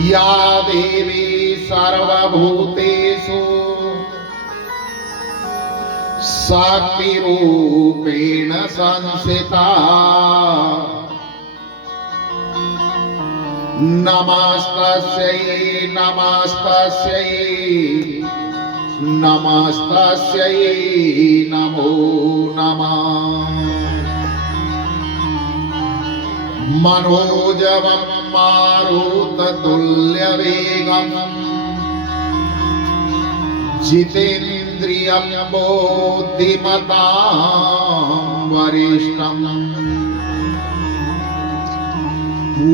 या देवी सर्वभूतेषु शक्तिरूपेण संस्थिता नमस्तस्यै नमस्तस्यै नमस्तस्यै नमो नमः। मनोजवं मारुततुल्यवेगं जितेन्द्रियं बुद्धिमतां वरिष्ठम्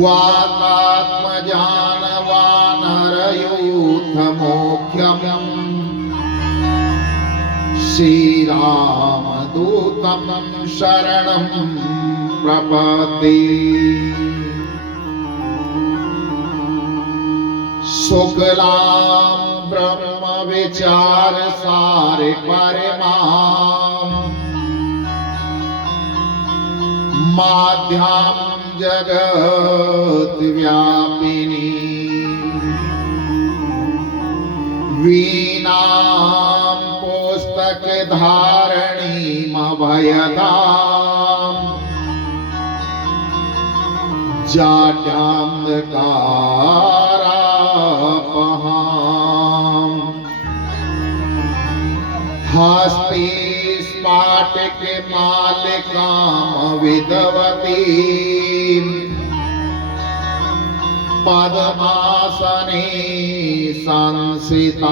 वातात्मजानवानरयूथमोख्यम् श्रीरामदूतं शरणं प्रपद्ये। शुक्लां ब्रह्मविचारसारपरमां माध्यां जगद्व्यापिनी वीणां पुस्तकधारणीमभयदाम् जाड्यान्धकारापहाम् हस्ते स्फाटिकमालिकामविदवतीम् पद्मासने संस्थिताम्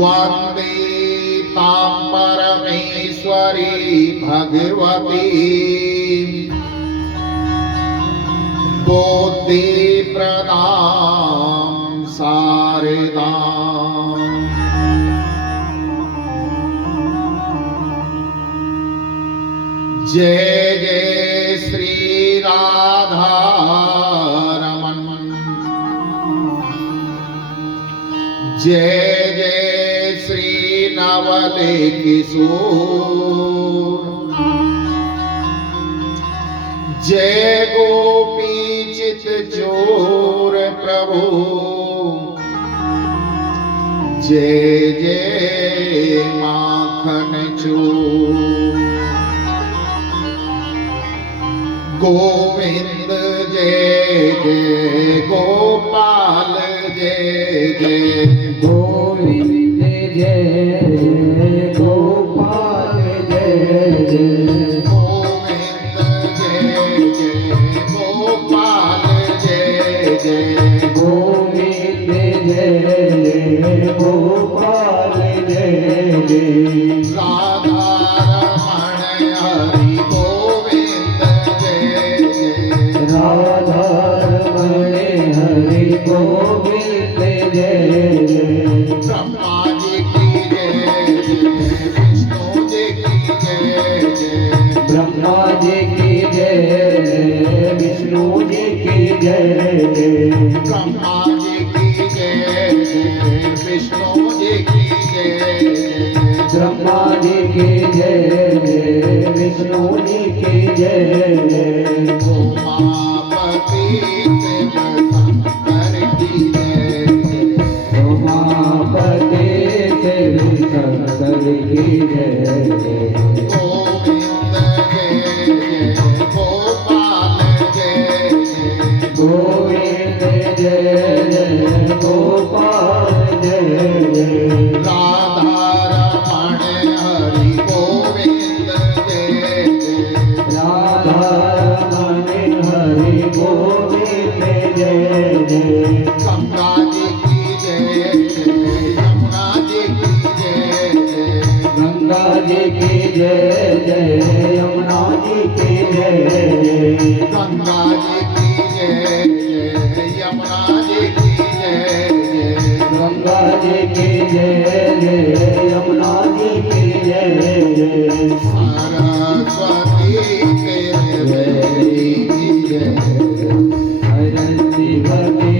वन्दे तां परमेश्वरी भगवती बुद्धिप्रदां शारदाम्। जय जय श्री राधारमण जय जय श्री नवले किशोर जय गोपी चित चोर प्रभु जय जय माखन चोर। गोविंद जय जय गोपाल जय जय गोविंद जय गोपाल जय जय गोविंद जय जय गोपाल जय जय गोविंद जय गोपाल जय जय राधा रमण हरि गोविंद जय जय राधा रमण हरि गोविंद जय जय ब्रह्मा जी की जय जय विष्णु जी की जय जय ब्रह्मा जी की जय विष्णु जी की जय जय ब्रह्मा जी की जय जय विष्णु जी की जय जय ब्रह्मा जी की जय विष्णु जी की जय उमापति शिव शंकर की जय उमापति शिव शंकर की जय गोविंद जय जय गोपाल जय जय गोविंद जय जय गोपाल जय जय राधा रमण हरि गोविंद जय जय राधा रमण हरि गोविंद जय जय गंगा जी की जय जय यमुना जी की जय जय गंगा जी की जय जय यमुना जी की जय जय गंगा जी की जय जय यमुना जी की जय जय गंगा जी की जय जय यमुना जी की जय जय सरस्वती तेरे बेटी की जय सरस्वती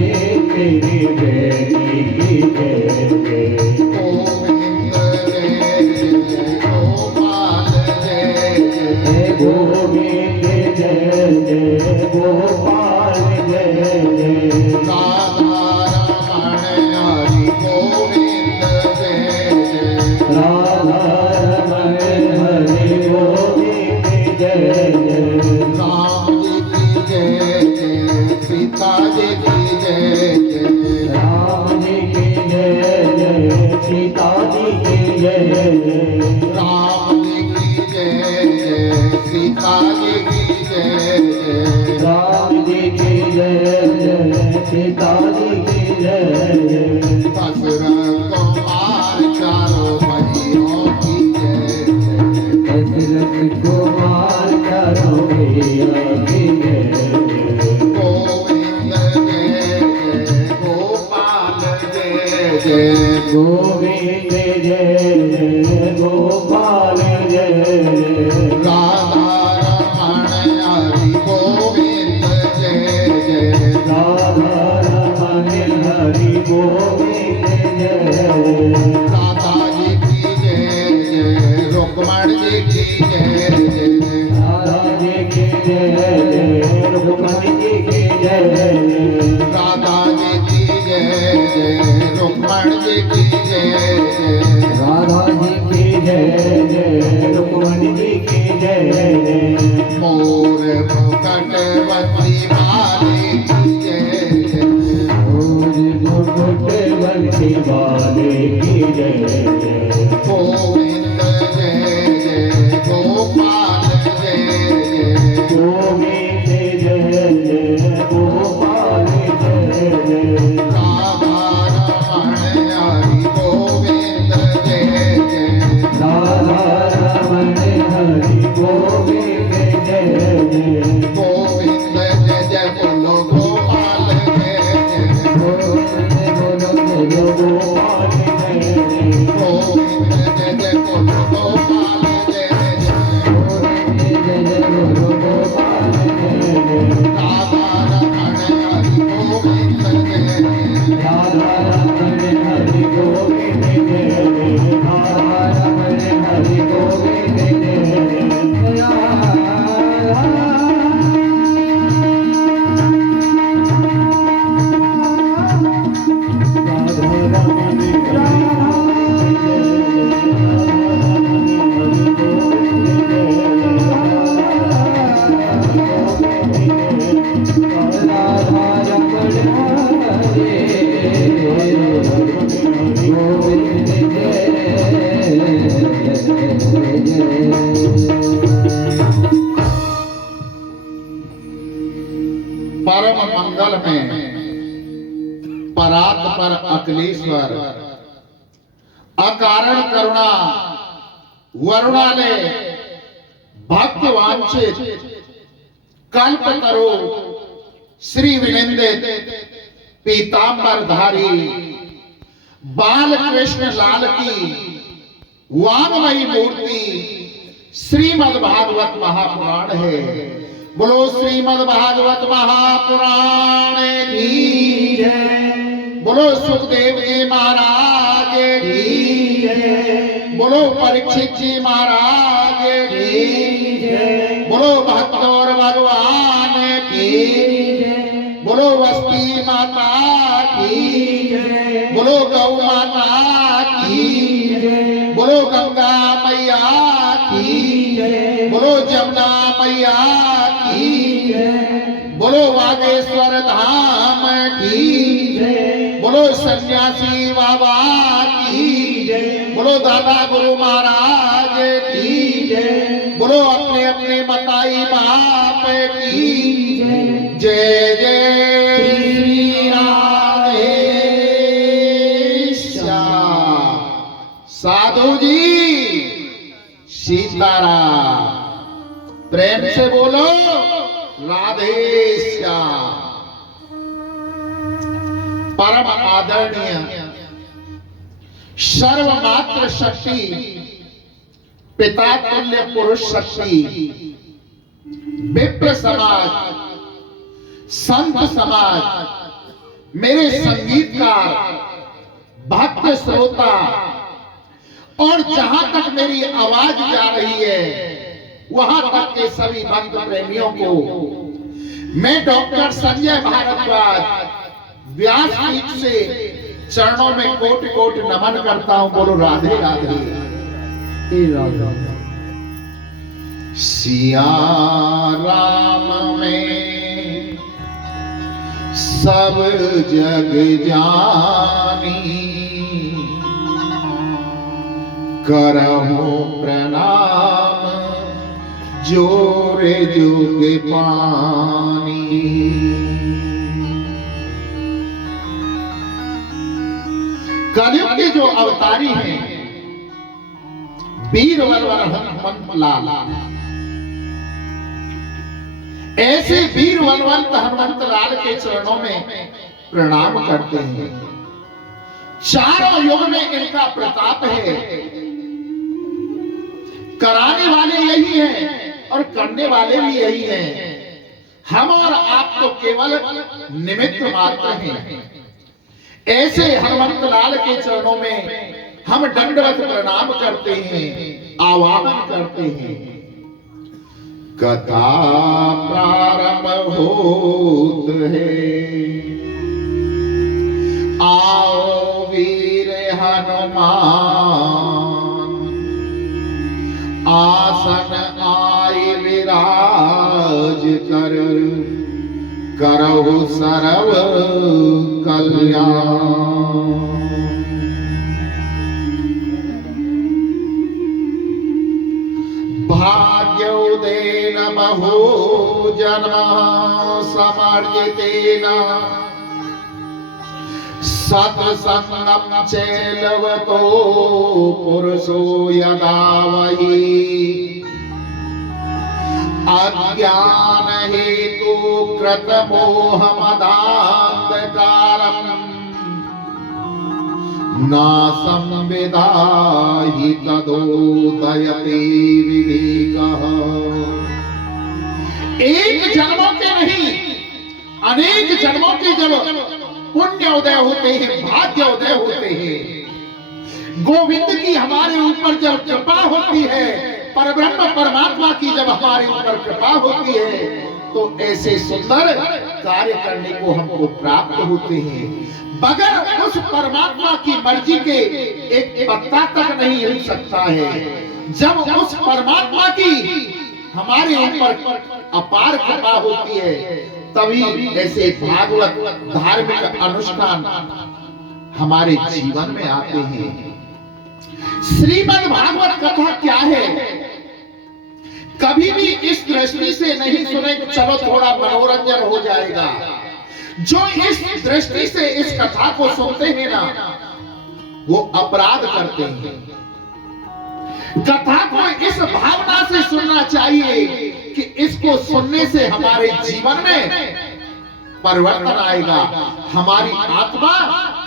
तेरी बेटी की जय जय गोविंद जय जय गोपाल जय जय गोविंद जय जय गोपाल जय जय राधा रमण हरि गोविंद जय जय राधा रमण हरि गोविंद जय जय राम जी की जय जय सीता जी की जय जय राम जी की जय जय सीता जी की जय जय राम जी की जय जय सीता जी की जय जय राम जी की जय जय सीता जी की जय जय दशरथ कुमार चारों भाइयों की जय जय दशरथ कुमार चारों भैया की जय जय गोविंद जय जय गोपाल जय जय गोविंद जय जय गोपाल जय जय राधा रमण हरि गोविंद जय जय राधा रमण हरि गोविंद जय जय राधा जी की जय जय रुक्मण जी की जय जय राधा जी की जय जय रुक्मणी जी की जय जय राधा जी की जय जय रुक्मण जी की जय जय राधा जी की जय जय रुक्मणी जी की जय जय मोर मुकटवती माली की जय जय और मुकुट बंसी वाले की जय जय गोविंद जय जय गोपाल जय जय गोविंद जय जय गोपाल जय जय राधा रमण हरि गोविंद जय जय राधा रमण हरि गोविंद जय जय गोविंद जय जय बोलो गोपाल जय जय गोविंद बोलो गोपाल जय जय गोविंद जय जय बोलो गोपाल जय जय गोविंद जय जय बोलो गोपाल जय जय राधा रमण हरि गोविंद जय जय राधा रमण हरि गोविंद जय जय राधा रमण हरि गोविंद जय परम मंगल में परात पर अखिलेश्वर अकारण करुणा वरुणालय भक्त वांछित कल्प करो श्री विनिंदित पीतांबरधारी बाल कृष्ण लाल की वांगमयी मूर्ति श्रीमद् भागवत महापुराण है। बोलो श्रीमद् भागवत महापुराण की जय बोलो सुखदेव जी महाराज की जय बोलो परीक्षित जी महाराज की जय बोलो भक्त और भगवान की बोलो वस्ती माता की बोलो गौ माता की बोलो गंगा मैया की बोलो जमुना मैया की बोलो बागेश्वर धाम की बोलो सन्यासी बाबा की बोलो दादा गुरु महाराज की बोलो अपने अपने मताई बाप की जय जय श्री राधे श्याम। साधु जी सीताराम प्रेम से बोलो राधे श्याम। परम आदरणीय सर्वमात्र शक्ति पिता तुल्य पुरुष शक्ति विप्र समाज संत समाज मेरे संगीतकार भक्त श्रोता और जहां तक मेरी आवाज जा रही है वहां तक के सभी भक्त प्रेमियों को मैं डॉक्टर संजय भारद्वाज व्यासपीठ से चरणों में कोटि कोटि नमन करता हूं। बोलो राधे राधे। सिया राम में सब जग जानी, करहु प्रणाम जोरे जुग पानी। कलयुग के जो अवतारी हैं वीर वरवर हनुमंत लाल, ऐसे वीर बलवंत हनुमंत लाल के चरणों में प्रणाम करते हैं। चारों युग में इनका प्रताप है। कराने वाले यही हैं और करने वाले भी यही हैं। हम और आप तो केवल निमित्त मात्र हैं। ऐसे हनुमंत लाल के चरणों में हम दंडवत प्रणाम करते हैं, आवाहन करते हैं। कथा प्रारंभ होत है, आओ वीर हनुमान, आसन आए विराज कर, करहु सर्व कल्याण। भाग्योदयेन बहो जन्म समर्जितेन, सत्संगं चैलवतो पुरुषो यदा वही, अज्ञान हेतु कृत मोह मदान्धकारम्, नासं विदाहि तदोदयते विवेकः। एक जन्मों के नहीं, अनेक जन्मों के जब पुण्य उदय होते हैं, भाग्य उदय होते हैं, गोविंद की हमारे ऊपर जब कृपा होती है, परब्रह्म परमात्मा की जब हमारे ऊपर कृपा होती है, तो ऐसे सुंदर कार्य करने को हमको प्राप्त होते हैं। बगैर उस परमात्मा की मर्जी के एक पत्ता तक नहीं हिल सकता है। जब उस परमात्मा की हमारे ऊपर अपार कृपा होती है, तभी ऐसे भागवत धार्मिक अनुष्ठान हमारे जीवन में आते हैं। श्रीमद् भागवत कथा क्या है? कभी भी इस दृष्टि से नहीं सुने चलो थोड़ा मनोरंजन हो जाएगा। जो इस दृष्टि से इस कथा को सुनते हैं ना, वो अपराध करते हैं। कथा को इस भावना से सुनना चाहिए कि इसको सुनने से हमारे जीवन में परिवर्तन आएगा, हमारी आत्मा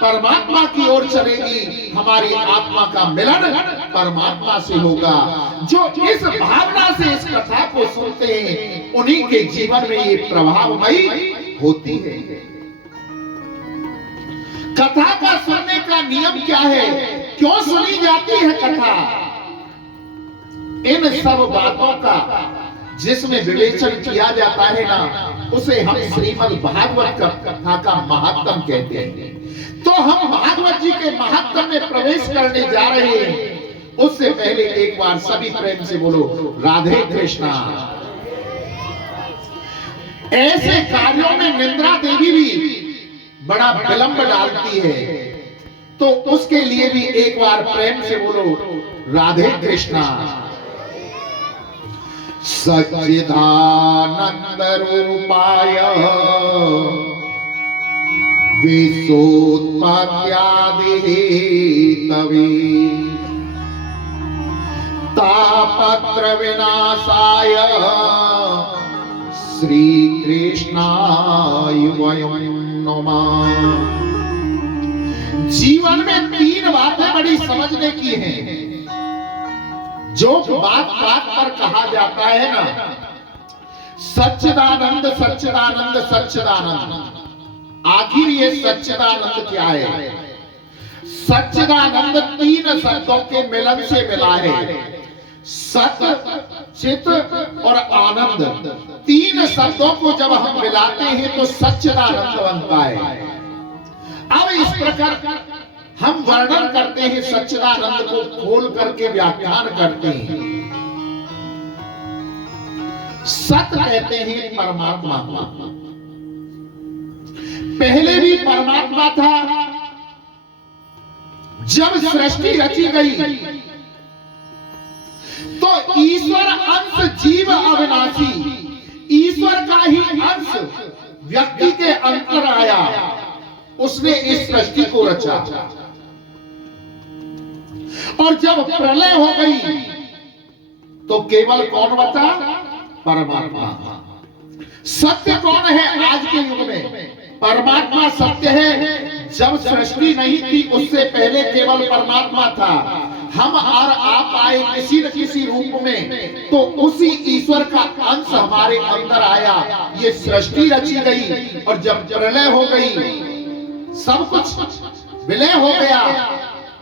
परमात्मा की ओर चलेगी, हमारी आत्मा का मिलन परमात्मा से होगा। जो इस भावना से इस कथा को सुनते हैं, उन्हीं के जीवन में ये प्रभावमयी होती है। कथा का सुनने का नियम क्या है? क्यों सुनी जाती है कथा? इन सब बातों का जिसमें विवेचन किया जाता है ना, उसे हम श्रीमद् भागवत कथा का महात्म कहते हैं। तो हम भागवत जी के महात्म में प्रवेश करने जा रहे हैं। उससे पहले एक बार सभी प्रेम से बोलो राधे कृष्णा। ऐसे कार्यों में निंद्रा देवी भी बड़ा विलंब डालती है, तो उसके लिए भी एक बार प्रेम से बोलो राधे कृष्णा। सच्चिदानंद रूपाय विश्वोत्पत्त्यादि हेतवे, तापत्र विनाशाय श्री कृष्णाय वयं नमः। जीवन में तीन बातें बड़ी समझने की हैं। जो बात बात पर कहा जाता है ना, सच्चिदानंद सच्चिदानंद सच्चिदानंद, आखिर ये सच्चिदानंद क्या है? सच्चिदानंद तीन शब्दों के मिलन से मिला है। सत, चित और आनंद। तीन शब्दों को जब हम मिलाते हैं तो सच्चिदानंद बनता है। अब इस प्रकार हम वर्णन करते हैं, सच्चिदानंद को खोल करके व्याख्यान करते हैं। सत कहते हैं परमात्मा। पहले भी परमात्मा था। जब सृष्टि रची गई तो ईश्वर अंश जीव अविनाशी, ईश्वर का ही अंश व्यक्ति के अंतर आया, उसने इस सृष्टि को रचा। और जब प्रलय हो गई तो केवल कौन बचा? परमात्मा। सत्य कौन है आज के युग में? परमात्मा सत्य है। जब सृष्टि नहीं थी उससे पहले केवल परमात्मा था। हम और आप आए किसी न किसी रूप में, तो उसी ईश्वर का अंश हमारे अंदर आया, ये सृष्टि रची गई। और जब प्रलय हो गई, सब कुछ विलय हो गया,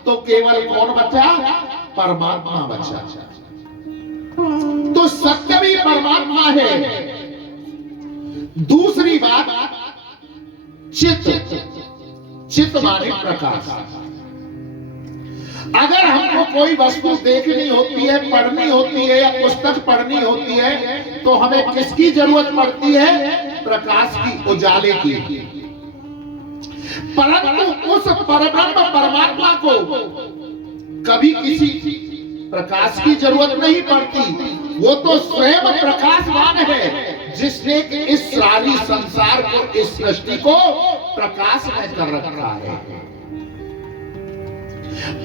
तो केवल कौन बचा? परमात्मा बचा। तो सत्य भी परमात्मा है। दूसरी बात, चित। चित माने प्रकाश। अगर हमको कोई वस्तु देखनी होती है, पढ़नी होती है, या पुस्तक पढ़नी होती है, तो हमें किसकी जरूरत पड़ती है? प्रकाश की, उजाले की। परंतु उस परब्रह्म परमात्मा को कभी किसी प्रकाश की जरूरत नहीं पड़ती। वो तो स्वयं प्रकाशवान है, जिसने इस सारी संसार को, इस सृष्टि को प्रकाश में कर रखा है।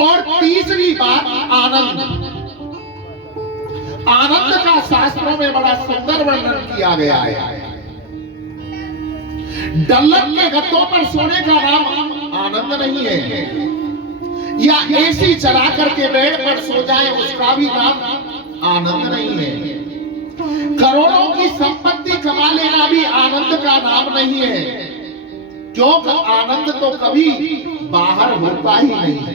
और तीसरी बात, आनंद। आनंद का शास्त्रों में बड़ा सुंदर वर्णन किया गया है। डल्लक के गद्दों पर सोने का नाम आनंद नहीं है, या एसी चला करके बेड पर सो जाए उसका भी नाम आनंद नहीं है। करोड़ों की संपत्ति कमा लेना भी आनंद का नाम नहीं है, क्योंकि आनंद तो कभी बाहर होता ही नहीं है।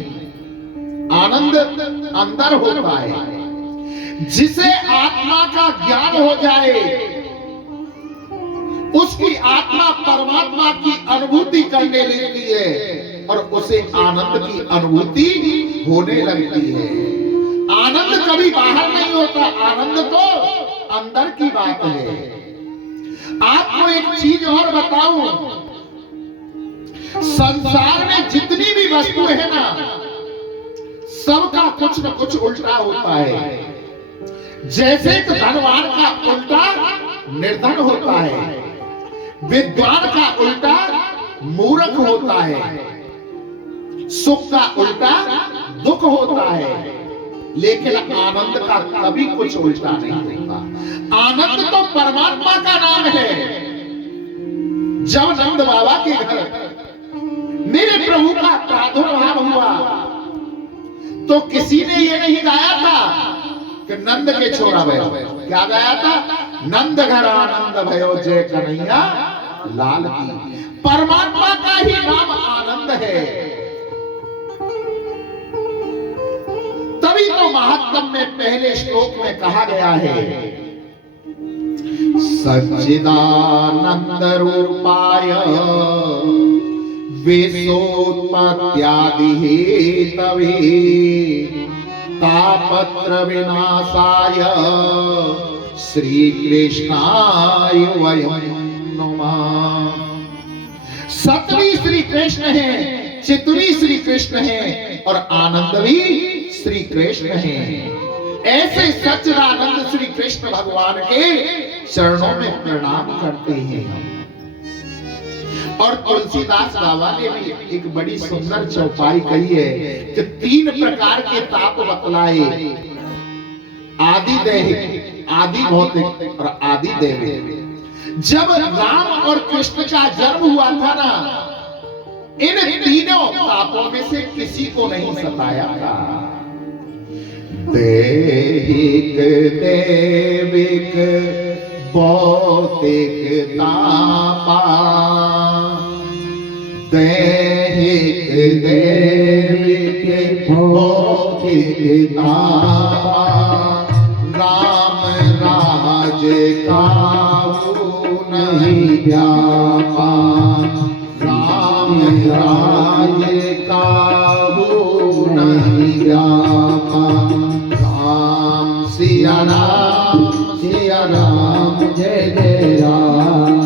आनंद अंदर होता है। जिसे आत्मा का ज्ञान हो जाए, उसकी आत्मा परमात्मा की अनुभूति करने लगती है और उसे आनंद की अनुभूति होने लगती है। आनंद कभी बाहर नहीं होता, आनंद तो अंदर की बात है। आपको एक चीज और बताऊं, संसार में जितनी भी वस्तु है ना, सबका कुछ न कुछ उल्टा होता है। जैसे कि धनवान का उल्टा निर्धन होता है, विद्वान का उल्टा मूर्ख होता है, सुख का उल्टा दुख होता है, लेकिन आनंद का कभी कुछ उल्टा नहीं होता। आनंद तो परमात्मा का नाम है। जब नंद बाबा के घर मेरे प्रभु का प्रादुर्भाव हुआ, तो किसी ने ये नहीं गाया था कि नंद के छोरा भयो। क्या गाया था? नंद घर आनंद भयो जय कन्हैया लाल की। परमात्मा का ही नाम आनंद है। तभी तो महात्म में पहले श्लोक में कहा गया है, सच्चिदानंद रूपाय विश्वोत्पत्त्यादि हेतवे तापत्र विनाशाय श्री कृष्णाय वयं नमः। सत्वी श्री कृष्ण है, चित्वी श्री कृष्ण है, और आनंद भी श्री कृष्ण है। ऐसे सच्चिदानंद श्री कृष्ण भगवान के चरणों में प्रणाम करते हैं हम। और तुलसीदास बाबा ने भी एक बड़ी सुंदर चौपाई कही है कि 3 प्रकार के ताप बतलाए, आदि दैहिक, आदि भौतिक और आदि दैविक। जब राम और कृष्ण का जन्म हुआ था ना, इन तीनों तापों में से किसी को नहीं सताया था। दैहिक, दैविक, भौतिक तापा, दैहिक, दैविक, भौतिक तापा, राम राज का नहीं व्यापा, राम राज्य काबू नहीं व्यापा। राम सिया राम जय जय राम,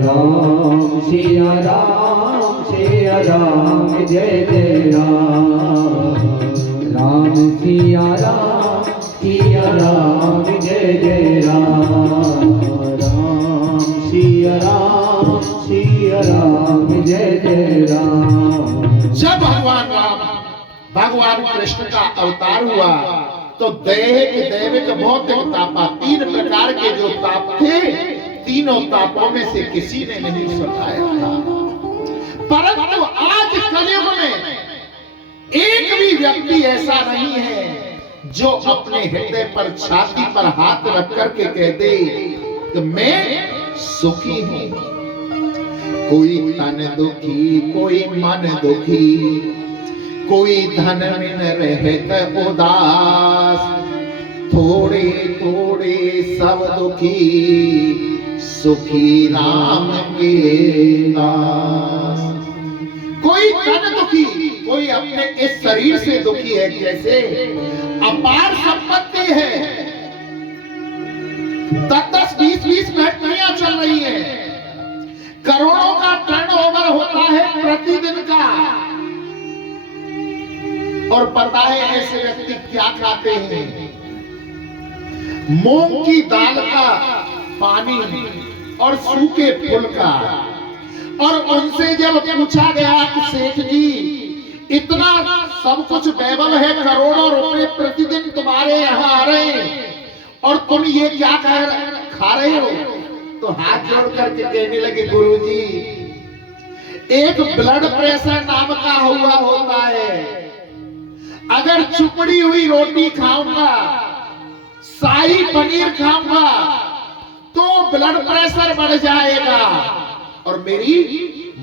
राम सिया राम जय जय राम, राम सिया राम जय जय राम, राम सिया राम जय जय राम। जब भगवान कृष्ण का अवतार हुआ तो दैहिक दैविक भौतिक तापा, तीन प्रकार के जो ताप थे, तीनों तापों में से किसी ने नहीं सताया था। परंतु आज कलयुग में एक भी व्यक्ति ऐसा नहीं है जो अपने हृदय पर, छाती पर हाथ रख करके कह दे कि मैं सुखी हूं। कोई तन दुखी, कोई मन दुखी, कोई धन बिन रहत उदास, थोड़े थोड़े सब दुखी, सुखी राम के दास। कोई तन दुखी, कोई अपने इस शरीर से दुखी है, जैसे अपार संपत्ति है, 10-10, 20-20 फैक्ट्रियां चल रही है, करोड़ों का टर्नओवर होता है प्रतिदिन का, और पता है ऐसे व्यक्ति क्या खाते हैं? मूंग की दाल का पानी और सूखे फूल का। और उनसे जब पूछा गया कि सेठ जी, इतना सब कुछ वैभव है, करोड़ों रुपए प्रतिदिन तुम्हारे यहाँ आ रहे हैं और तुम ये क्या खा रहे हो? तो हाथ जोड़ करके कहने लगे, गुरुजी, एक ब्लड प्रेशर नाम का हुआ होता है, अगर चुपड़ी हुई रोटी खाऊंगा, शाही पनीर खाऊंगा तो ब्लड प्रेशर बढ़ जाएगा और मेरी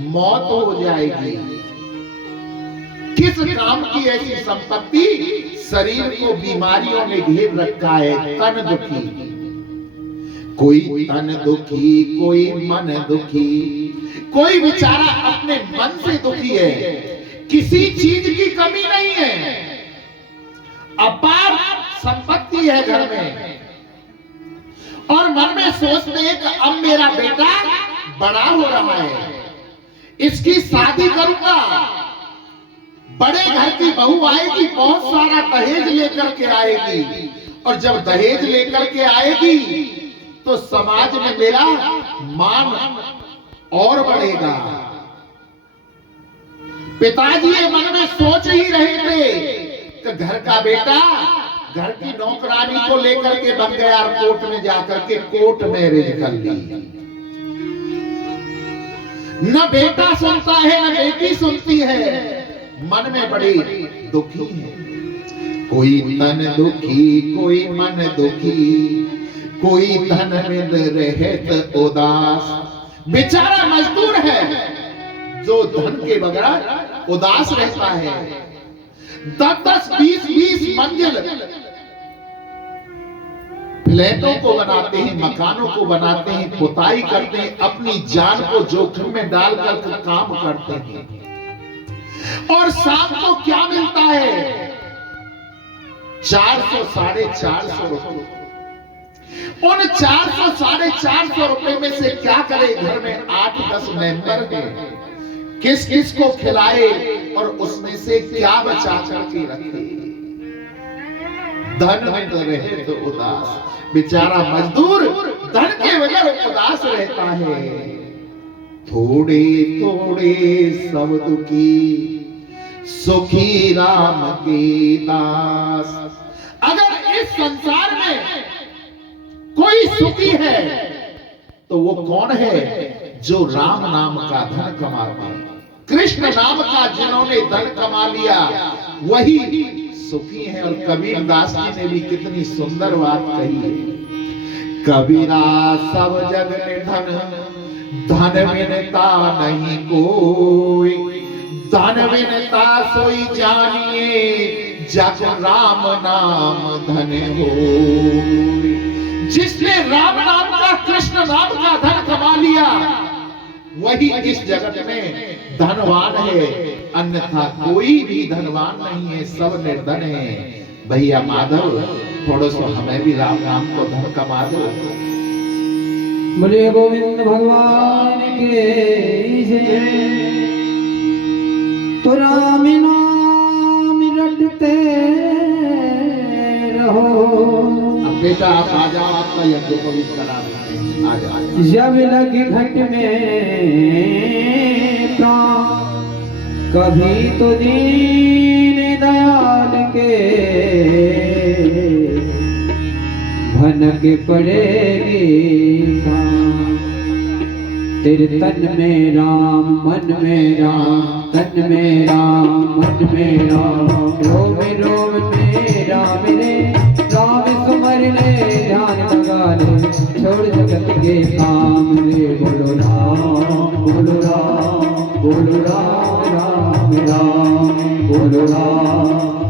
मौत हो जाएगी। किस काम की ऐसी संपत्ति? शरीर को बीमारियों ने घेर रखा है। तन दुखी, कोई तन दुखी, कोई मन दुखी, कोई बेचारा अपने मन से दुखी है, किसी चीज की कमी नहीं है, अपार संपत्ति है घर में, और मन में सोचते हैं कि अब मेरा बेटा बड़ा हो रहा है, इसकी शादी करूंगा, बड़े घर की बहू आएगी, बहुत सारा दहेज लेकर के आएगी, और जब दहेज लेकर के आएगी तो समाज में मेरा मान और बढ़ेगा। पिताजी ये मन में सोच ही रहे थे कि घर का बेटा घर की नौकरानी को लेकर के बन गया और कोर्ट में जाकर के कोर्ट मैरिज कर ली। न बेटा सुनता है न बेटी सुनती है, मन में बड़ी दुखी है। कोई तन दुखी, कोई मन दुखी, कोई धन में रहत उदास। बेचारा मजदूर है जो धन के बगैर उदास रहता है। 10-10, 20-20 मंजिल फ्लैटों को बनाते हैं, मकानों को बनाते हैं, पुताई करते हैं, अपनी जान को जोखिम में डालकर काम करते हैं, और शाम को क्या मिलता है? 400, 450 रुपए। उन 400, 450 रुपए में से क्या करे? घर में 8-10 मेंबर हैं, किस किस को खिलाए और उसमें से क्या बचा करके रखे? धन में तो रहे तो उदास। बेचारा मजदूर धन के बगैर उदास रहता है। थोड़े थोड़े सब दुखी, सुखी राम के दास। अगर इस संसार में कोई सुखी है तो वो कौन है? जो राम नाम का धन कमाता है, कृष्ण नाम का जिन्होंने धन कमा लिया वही सुखी है। और कबीर दास जी ने भी कितनी सुंदर बात कही है। कबीरा सब जग निधन, धन बिनता नहीं कोई, धन बिनता सोई जानिए, जग राम नाम धन हो। जिसने राम नाम का मात्र कृष्ण नाम का धन कमा लिया, वही इस जगत में धनवान है, अन्यथा कोई भी धनवान नहीं है, सब निर्धन है। भैया माधव, थोड़ा सा हमें भी राम नाम को धन कमा दो। बोले गोविंद भगवान के जय। तो राम नाम रटते रहो। अब बेटा आप आ जाओ, आपका यज्ञोपवीत करा देते हैं। आ जाओ। जब लगे घट में प्राण, कभी तो दीन दयाल के भनक पड़ेगी कान। तेरे तन में राम, मन में राम, तन में राम, मन में राम, रोम रोम में राम रे। राम सुमर ले, ध्यान लगा ले, छोड़ जगत के काम रे। बोलो राम, बोलो राम, बोलो राम राम राम, बोलो राम,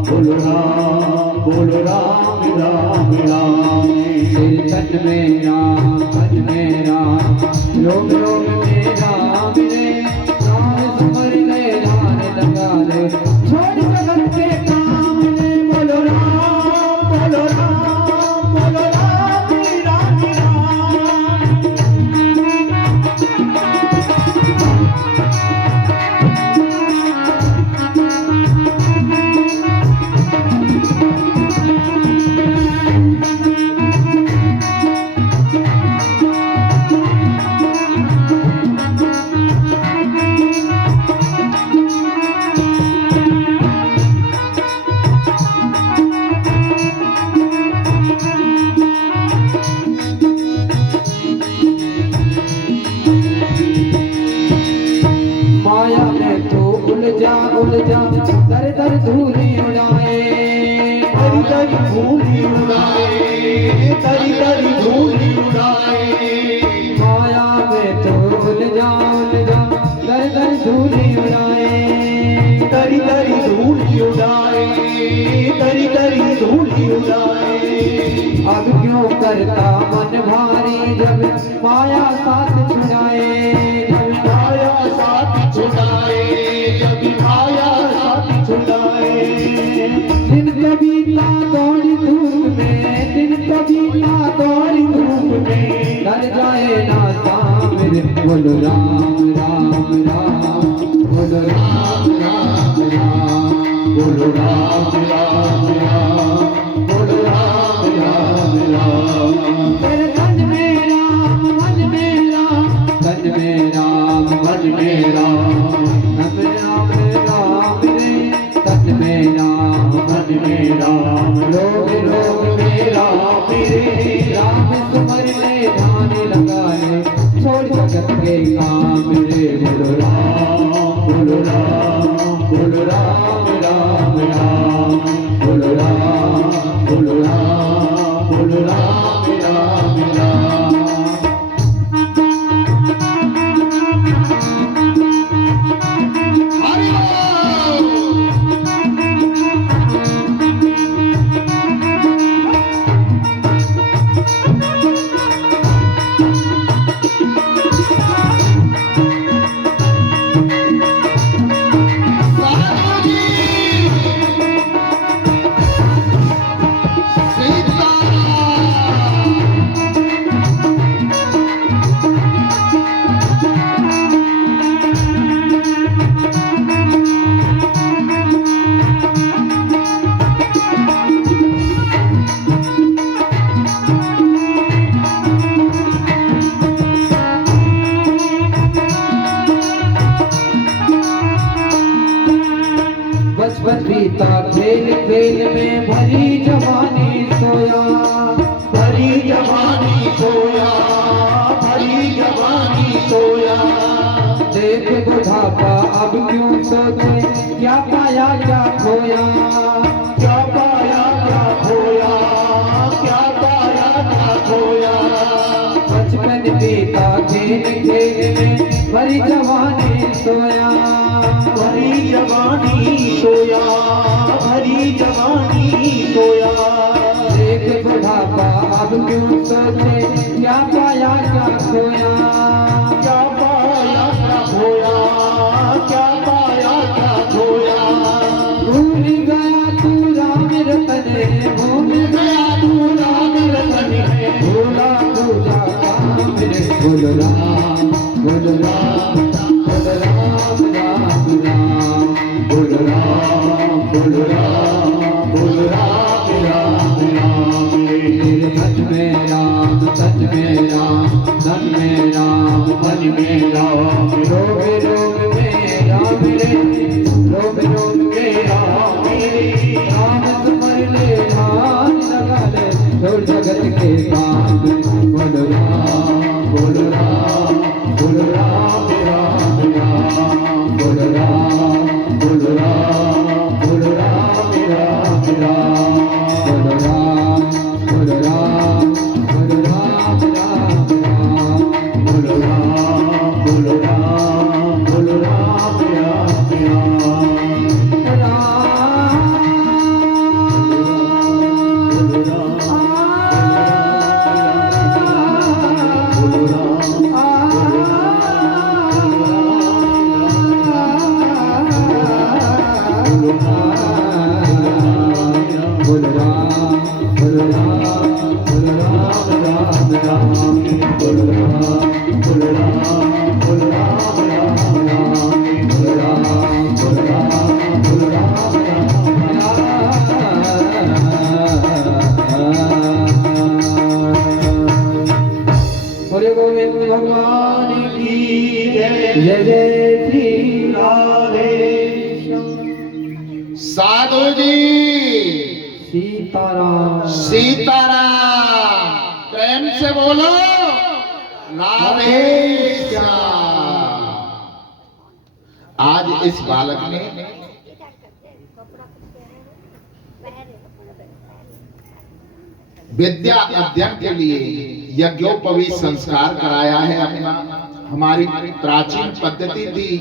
बोलो राम, बोलो राम राम राम। तेरे तन में राम, मन में राम, रोम रोम में राम रे। राम सुमर ले, ध्यान लगा ले, छोड़ जगत के काम रे। बोलो राम, बोलो राम, बोलो राम राम राम। माया में तो उलझा उलझा, दर दर धूली उड़ाए, दर दर धूली उड़ाए, दर दर धूली उड़ाए। माया में तो उलझा उलझा, दर दर धूली उड़ाए, दर दर धूली उड़ाए, दर दर धूली उड़ाए। अब क्यों करता मन भारी, जब माया साथ छुड़ाए, जब माया साथ छुड़ाए, जब माया साथ छुड़ाए। दिन कबीला दौड़ी धूप में, दिन कबीला दौड़ी धूप में, डर जाए ना सामने। बोलो राम राम राम, बोलो राम राम राम, बोलो राम राम राम, बोलो राम राम राम। तेरे तन में राम, मन में राम, तन में राम, मन में राम, तन राम राम रे। तन में राम, मन में राम, रोग रोग में राम रे। राम सुमर ले, ध्यान लगा ले, छोड़ जगत के काम रे। बोलो राम, बोलो राम, बोलो राम राम राम, बोलो राम, बोलो राम, बोलो राम राम राम। हरि बचपन बीता खेल खेल में, भरी जवानी सोया, भरी जवानी सोया, भरी जवानी सोया। देख बुढ़ापा अब क्यों सोचे, क्या पाया क्या खोया, क्या पाया क्या खोया, क्या पाया क्या खोया। बचपन बीता खेल खेल में, भरी जवानी सोया, भरी जवानी सोया, भरी जवानी सोया। देख बुढ़ापा अब क्यों सोचे, क्या पाया राम बोल राम बोल राम राम राम बोल राम बोल राम बोल राम राम राम मेरे सच में राम सच में राम धन में राम मन में राम रोग रोग में राम रे रोग रोग में राम रे राम तुम्हारे ले हाथ लगा ले छोड़ जगत के काम बोल राम बोल राम बोल राम राम राम बोल राम बोल राम बोल राम राम राम बोल राम बोल राम बोल राम राम राम बोल राम बोल राम बोल राम राम गोविंद भगवान की जय जय श्री राधे साधु जी सीताराम सीताराम प्रेम से बोलो राधे श्याम। आज इस बालक ने विद्या अध्ययन के लिए यज्ञोपवीत संस्कार कराया है अपना। हमारी प्राचीन पद्धति थी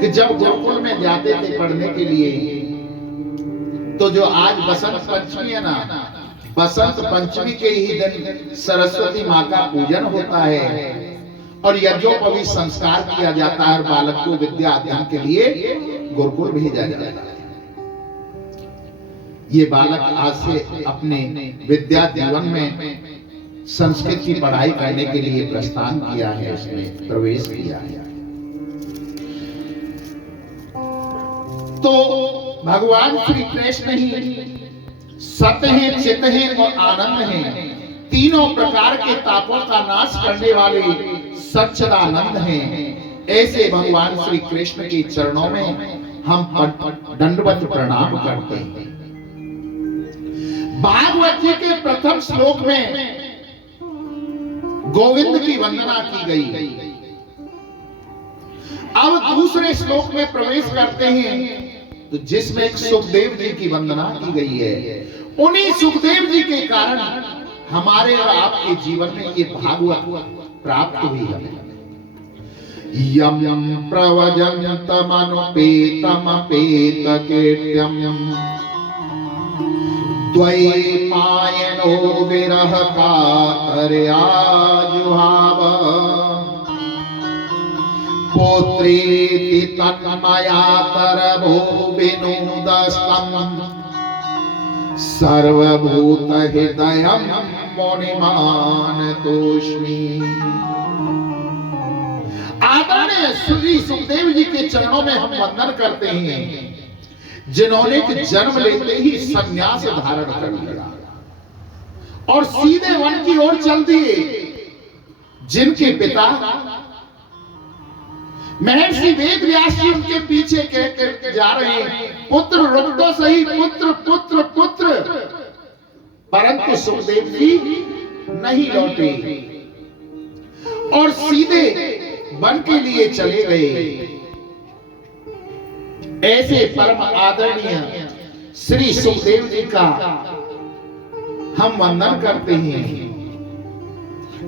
कि जब गुरुकुल में जाते थे पढ़ने के लिए, तो जो आज बसंत पंचमी है ना, बसंत पंचमी के ही दिन सरस्वती माँ का पूजन होता है और यज्ञोपवीत संस्कार किया जाता है और बालक को विद्या अध्ययन के लिए गुरुकुल भेजा जाता है। ये बालक आज से अपने विद्या जीवन में संस्कृत की पढ़ाई करने के लिए प्रस्थान किया है, उसने प्रवेश किया है। तो भगवान श्री कृष्ण ही सत्य हैं, चित हैं और आनंद हैं, तीनों प्रकार के तापों का नाश करने वाले सच्चिदानंद हैं। ऐसे भगवान श्री कृष्ण के चरणों में हम दंडवत प्रणाम करते हैं। भागवत जी के प्रथम श्लोक में गोविंद की वंदना की गई। अब दूसरे श्लोक में प्रवेश करते हैं तो जिसमें एक सुखदेव जी की वंदना की गई है। उन्हीं सुखदेव जी के कारण हमारे और आपके जीवन में ये भागवत प्राप्त हुई है। यम यम प्रवजन्तमनुपेतमपेत कीर्त्यम द्वैपायनो विरह कातर्याजुहाव पुत्रेति तन्मयातरभो विनोदस्तम् सर्वभूत हृदयं मुनिमानतोऽस्मि। आदरणीय श्री सुखदेव जी के चरणों में हम वंदन करते हैं, जिन्होंने जन्म लेते ही संन्यास धारण कर लिया और सीधे वन की ओर चल दिए। जिनके पिता महर्षि वेद व्यास जी उनके पीछे कह जा रहे हैं, पुत्र रुक तो सही, पुत्र पुत्र पुत्र, परंतु सुखदेव जी नहीं लौटे और सीधे वन के लिए चले गए। ऐसे परम आदरणीय श्री सुखदेव जी का हम वंदन करते हैं।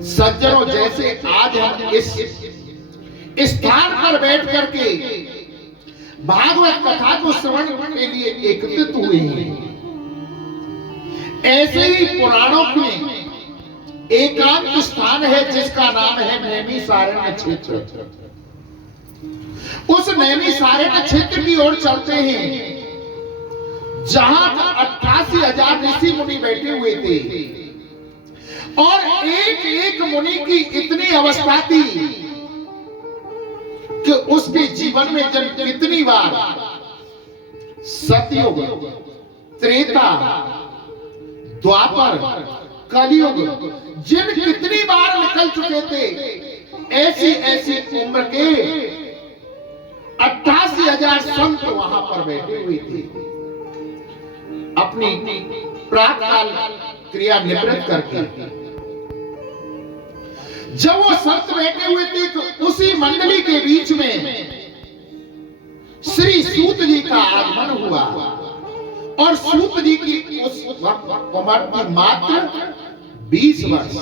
सज्जनों, जैसे आज हम इस स्थान पर बैठ करके भागवत कथा को श्रवण के लिए एकत्रित हुए हैं, ऐसे ही पुराणों में एकांत स्थान है जिसका नाम है नैमिषारण्य क्षेत्र। उस नैमिषारण्य क्षेत्र की ओर चलते हैं जहां 88,000 ऋषि मुनि बैठे हुए थे और एक एक मुनि की इतनी अवस्था थी कि उसके जीवन में जब कितनी बार सतयुग, त्रेता, द्वापर, कलयुग जिन कितनी बार निकल चुके थे, ऐसी ऐसी उम्र के 88,000 संत वहां पर बैठे हुए थे, अपनी प्रातःकाल क्रिया निवृत्त करके। जब वो संत बैठे हुए थे तो उसी मंडली के बीच में श्री सूत जी का आगमन हुआ और सूत जी की उस उम्र की मात्र 20 वर्ष।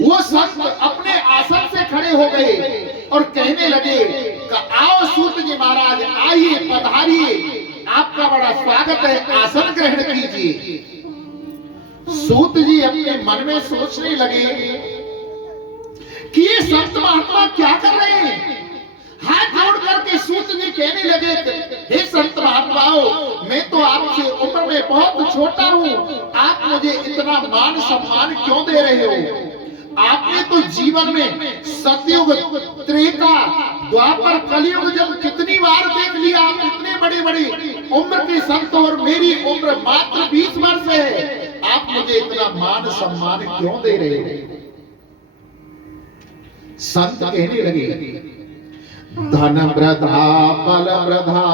वो संत अपने आसन से खड़े हो गए और कहने लगे कि आओ सूत जी महाराज, आइए, पधारिए, आपका बड़ा स्वागत है, आसन ग्रहण कीजिए। सूत जी अपने मन में सोचने लगे कि ये संत महात्मा क्या कर रहे हैं। हाथ जोड़ करके सूत जी कहने लगे, हे संत महात्माओं, मैं तो आपसे उम्र में बहुत छोटा हूँ, आप मुझे इतना मान सम्मान क्यों दे रहे हो? आपने तो जीवन में सतयुग, त्रेता, द्वापर, कलयुग जब कितनी बार देख लिया। आप इतने बड़े बड़े उम्र के संत और मेरी उम्र मात्र 20 वर्ष है, आप मुझे इतना मान सम्मान क्यों दे रहे हो? संत कहने लगे, धन वृथा, बल वृथा,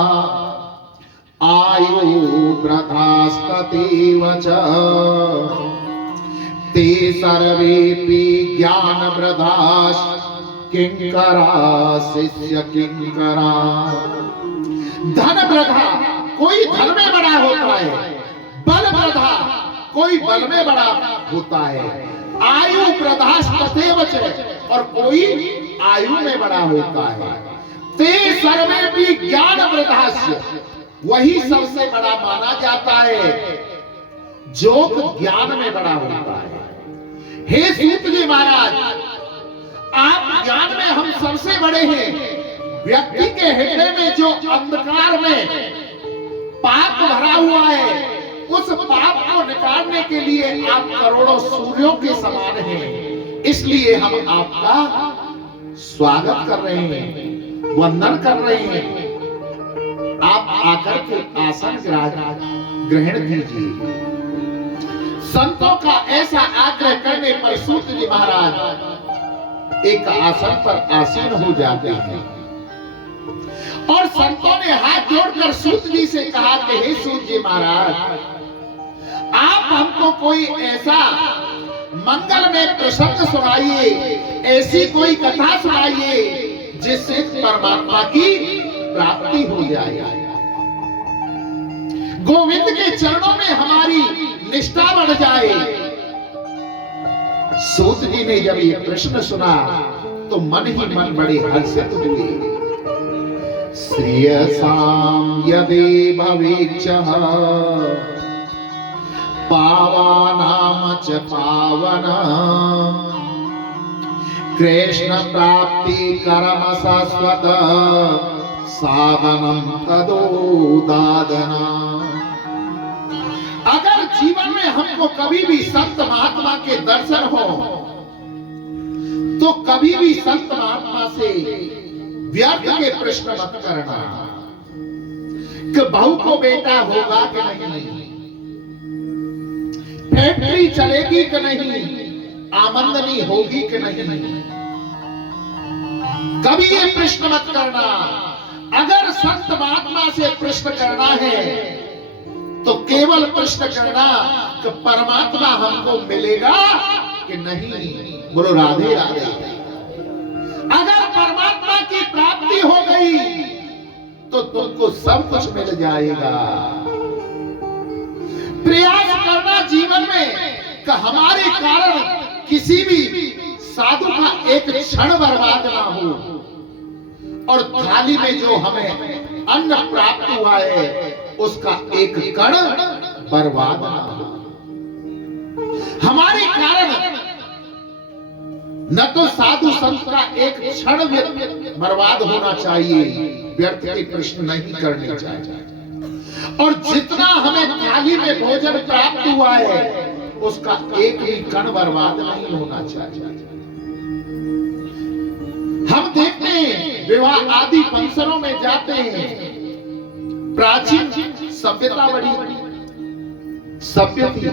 आयु वृथास्ततेव च, ते सर्वेपि ज्ञान वृथाश्च किंकरा शिष्य किंकरा। धन वृथा, कोई धन में बड़ा होता है, बल वृथा, कोई बल में बड़ा होता है, आयु वृथास्ततेव च, और कोई आयु में बड़ा होता है। ते सर्वेपि ज्ञान वृथाश्च, वही सबसे बड़ा माना जाता है जो ज्ञान में बड़ा होता है। हे सूत जी महाराज, आप ज्ञान में हम सबसे बड़े हैं। व्यक्ति के हृदय में जो अंधकार में पाप भरा हुआ है, उस पाप को निकालने के लिए आप करोड़ों सूर्यों के समान हैं। इसलिए हम आपका स्वागत कर रहे हैं, वंदन कर रहे हैं। आप आकर के आसन ग्रहण कीजिए। संतों का ऐसा आग्रह करने पर सूत जी महाराज एक आसन पर आसीन हो जाते हैं और संतों ने हाथ जोड़कर सूत जी से कहा कि हे सूत जी महाराज, आप हमको कोई ऐसा मंगलमय प्रसंग सुनाइए, ऐसी कोई कथा सुनाइए जिससे परमात्मा की प्राप्ति हो जाए, गोविंद के चरणों में हमारी निष्ठा बढ़ जाए। सूत जी ने जब ये प्रश्न सुना तो मन ही मन बड़े हर्षित हुए। श्रियसां यदि भवेच्छः पावानां च पावना, कृष्ण प्राप्ति कर्म शाश्वत साधनम तदोदादना। अगर जीवन में हमको कभी भी संत महात्मा के दर्शन हो तो कभी भी संत महात्मा से व्यर्थ के प्रश्न मत करना कि बहू को बेटा होगा कि नहीं, फैक्ट्री चलेगी कि नहीं, आमदनी होगी कि नहीं। कभी ये प्रश्न मत करना। अगर संत महात्मा से प्रश्न करना है तो केवल प्रश्न करना कि परमात्मा हमको मिलेगा कि नहीं। बोलो राधे राधे। अगर परमात्मा की प्राप्ति हो गई तो तुमको सब कुछ मिल जाएगा। प्रयास करना जीवन में कि हमारे कारण किसी भी साधु का एक क्षण बर्बाद ना हो और थाली में जो हमें अन्न प्राप्त हुआ है उसका एक कण बर्बाद ना हो। हमारे कारण न तो साधु संत का एक क्षण बर्बाद होना चाहिए, व्यर्थ के प्रश्न नहीं करने चाहिए। और जितना हमें थाली में भोजन प्राप्त हुआ है उसका एक भी कण बर्बाद नहीं होना चाहिए। हम देखते हैं विवाह आदि फंक्शनों में जाते हैं, प्राचीन सभ्यता बड़ी सभ्य थी।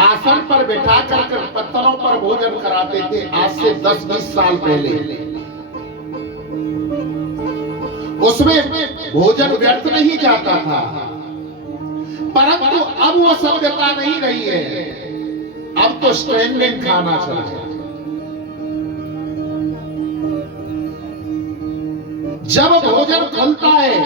आसन पर बैठा कर पत्थरों पर भोजन कराते थे। आज से 10-20 साल पहले उसमें भोजन व्यर्थ नहीं जाता था, परंतु अब वो सभ्यता नहीं रही है। अब तो स्टैंडिंग खाना चल रहा है। जब भोजन खुलता है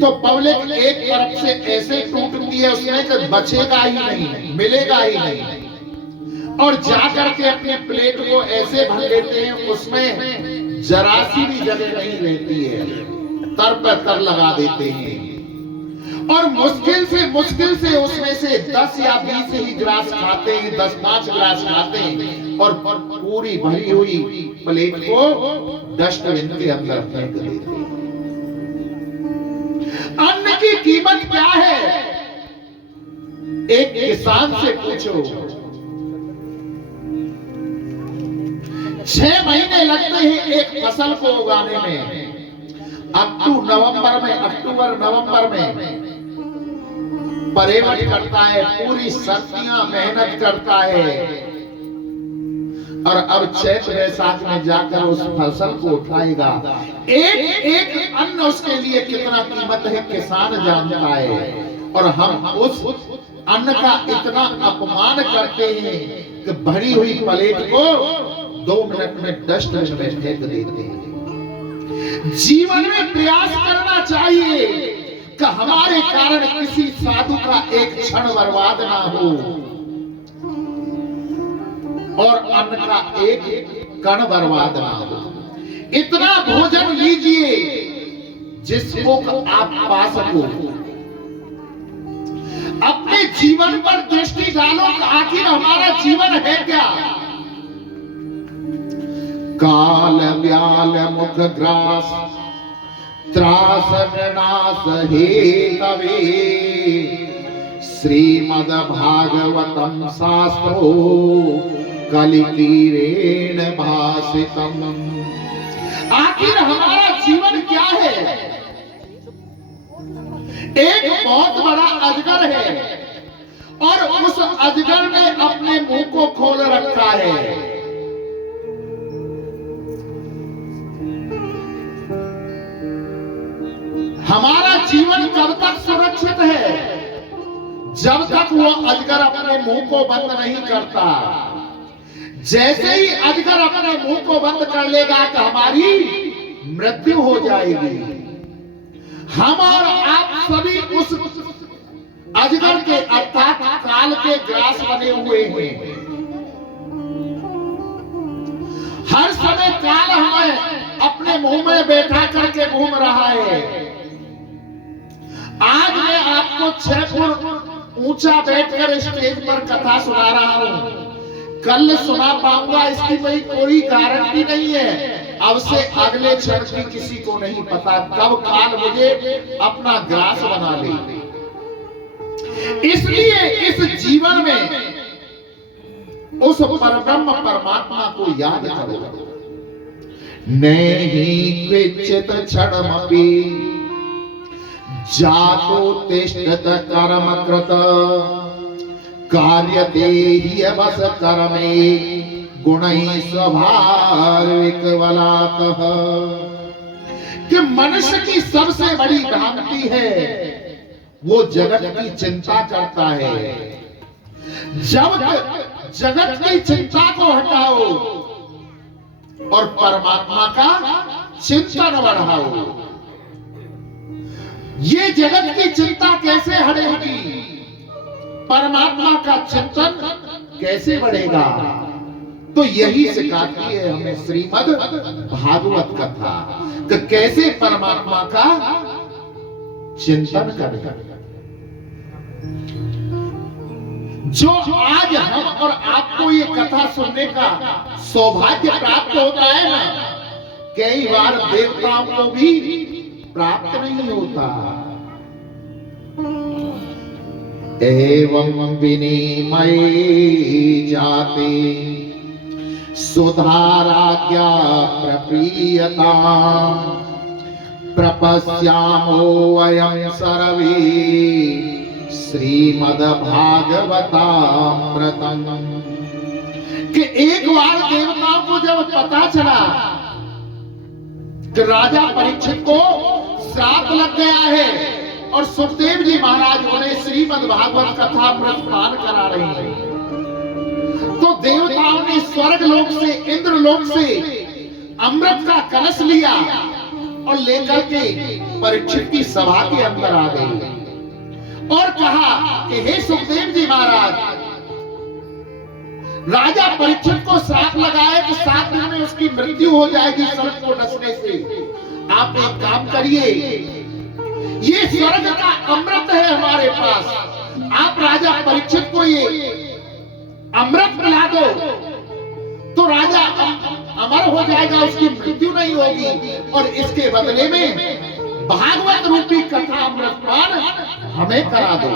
तो पब्लिक एक तरफ से ऐसे टूटती है उसमें कि बचेगा ही नहीं, मिलेगा ही नहीं, और जाकर के अपने प्लेट को ऐसे भर लेते हैं उसमें जरा सी भी जगह नहीं रहती है, तर पर तर लगा देते हैं और मुश्किल से उसमें से 10 या 20 ही गिलास खाते हैं, 10-5 गिलास खाते हैं और पूरी भरी हुई प्लेट को डस्टबिन के अंदर फेंक देते हैं। अन्न की कीमत क्या है? एक किसान से पूछो। 6 महीने लगते हैं एक फसल को उगाने में। अक्टूबर नवंबर में परेवट करता है, पूरी सर्दियां मेहनत करता है और अब चैत वैसाख में जाकर उस फसल को उठाएगा। एक अन्न उसके लिए कितना कीमत है किसान जानता है, और हम उस अन्न का इतना अपमान करते हैं कि भरी हुई प्लेट को 2 मिनट में डस्टबिन में फेंक देते हैं। जीवन में प्रयास करना चाहिए कि हमारे कारण किसी साधु का एक क्षण बर्बाद ना हो और अन्न का एक कण बर्बाद ना हो। इतना भोजन लीजिए जिसको आप पा सको। अपने जीवन पर दृष्टि डालो कि आखिर हमारा जीवन है क्या। काल व्याल मुख ग्रास त्रास नास हे कवे श्रीमद् भागवतम शास्त्रो कलिकीरेण भासितम। आखिर हमारा जीवन क्या है? एक बहुत बड़ा अजगर है और उस अजगर ने अपने मुंह को खोल रखा है। हमारा जीवन कब तक सुरक्षित है? जब तक वो अजगर अपने मुंह को बंद नहीं करता। जैसे ही अजगर अपने मुंह को बंद कर लेगा तो हमारी मृत्यु हो जाएगी। हम और आप सभी उस अजगर के अर्थात काल के ग्रास बने हुए हैं। हर समय काल हमें अपने मुंह में बैठा करके घूम रहा है। आज मैं आपको 6 फुट ऊंचा बैठकर स्टेज पर कथा सुना रहा हूं। कल सुना पाऊंगा इसकी कोई गारंटी नहीं है। अब से अगले क्षण की किसी को नहीं पता कब काल मुझे अपना ग्रास बना ले। इसलिए इस जीवन में उस परब्रह्म परमात्मा को याद करो। नहीं क्वचित क्षणमपि जातो तिष्ठत कर्म कृत कार्यते ह्यवस कर्मे गुणैः स्वाभाविक बलातः। कि मनुष्य की सबसे बड़ी भ्रांति है वो जगत की चिंता करता है। जब जगत की चिंता को हटाओ और परमात्मा का चिंतन बढ़ाओ। ये जगत की चिंता कैसे हटेगी? परमात्मा का चिंतन कैसे बढ़ेगा? तो यही सिखाती है हमें श्रीमद् भागवत कथा कि कैसे परमात्मा का चिंतन करें। जो आज हम और आपको ये कथा सुनने का सौभाग्य प्राप्त होता है ना, कई बार देवताओं को भी प्राप्त नहीं होता। एवं विनिमय जाते सुधाराज्ञा प्रप्रियता प्रपश्यामो वयं सर्वे श्रीमद्भागवतामृतम्। कि एक बार देवताओं को जब पता चला कि राजा परीक्षित को श्राप लग गया है और सुखदेव जी महाराज उन्हें श्रीमद्भागवत कथा अमृत पान करा रहे हैं, तो देवताओं ने स्वर्ग लोक से, इंद्र लोक से अमृत का कलश लिया और लेकर के परीक्षित की सभा के अंदर आ गए और कहा कि हे सुखदेव जी महाराज, राजा परीक्षित को श्राप लगाए कि 7 दिन में उसकी मृत्यु हो जाएगी सर्प को डसने से। आप एक काम करिए, ये स्वर्ग का अमृत है हमारे पास, आप राजा परीक्षित को ये अमृत पिला दो तो राजा अमर हो जाएगा, उसकी मृत्यु नहीं होगी, और इसके बदले में भागवत रूपी कथा अमृत पान हमें करा दो।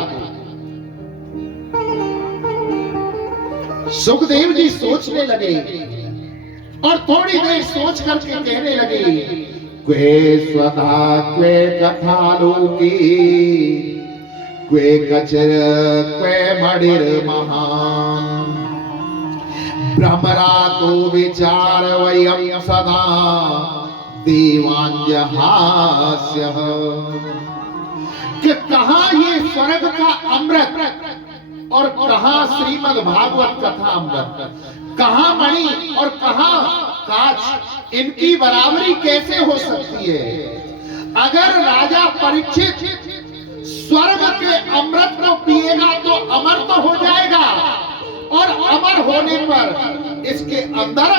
सुखदेव जी सोचने लगे और थोड़ी देर सोच करके कहने लगे, क्वे स्वधा क्वे कथा लोकी क्वे कचर क्वे मणिर महान भ्रमरा तो विचार वयं सदा देवांजहास्य। कि कहां ये स्वर्ग का अमृत और कहां श्रीमद् भागवत कथा अमृत, कहां मणि और कहां काच, इनकी बराबरी कैसे हो सकती है? अगर राजा परीक्षित स्वर्ग के अमृत को पिएगा तो अमर तो हो जाएगा, और अमर होने पर इसके अंदर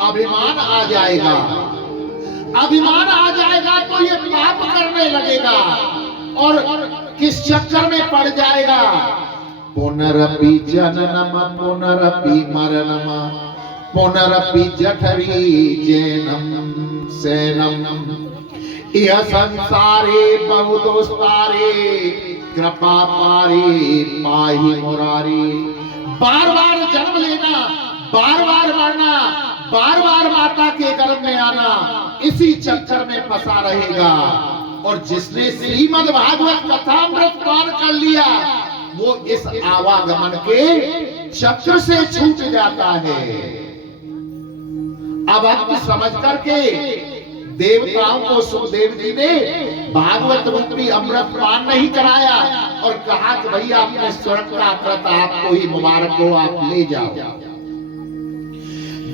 अभिमान आ जाएगा, अभिमान आ जाएगा तो ये पाप करने लगेगा और किस चक्कर में पड़ जाएगा? पुनरपि जननम पुनरपि मरणम पुनरपि जठरी जैनम सैनम यह संसारे बहुदोस्तारे कृपा पारे पाहि मुरारी। बार बार जन्म लेना, बार बार मरना, बार बार माता के गर्भ में आना, इसी चक्कर में फंसा रहेगा। और जिसने श्रीमद् भागवत कथामृत पान कर लिया वो इस आवागमन के चक्र से छूट जाता है। अब आप समझ करके देवताओं को सुखदेव जी ने भागवत रूपी अमृत पान नहीं कराया और कहा कि भैया अपने स्वर्ग का अमृत आपको ही मुबारक हो, आप ले जाओ।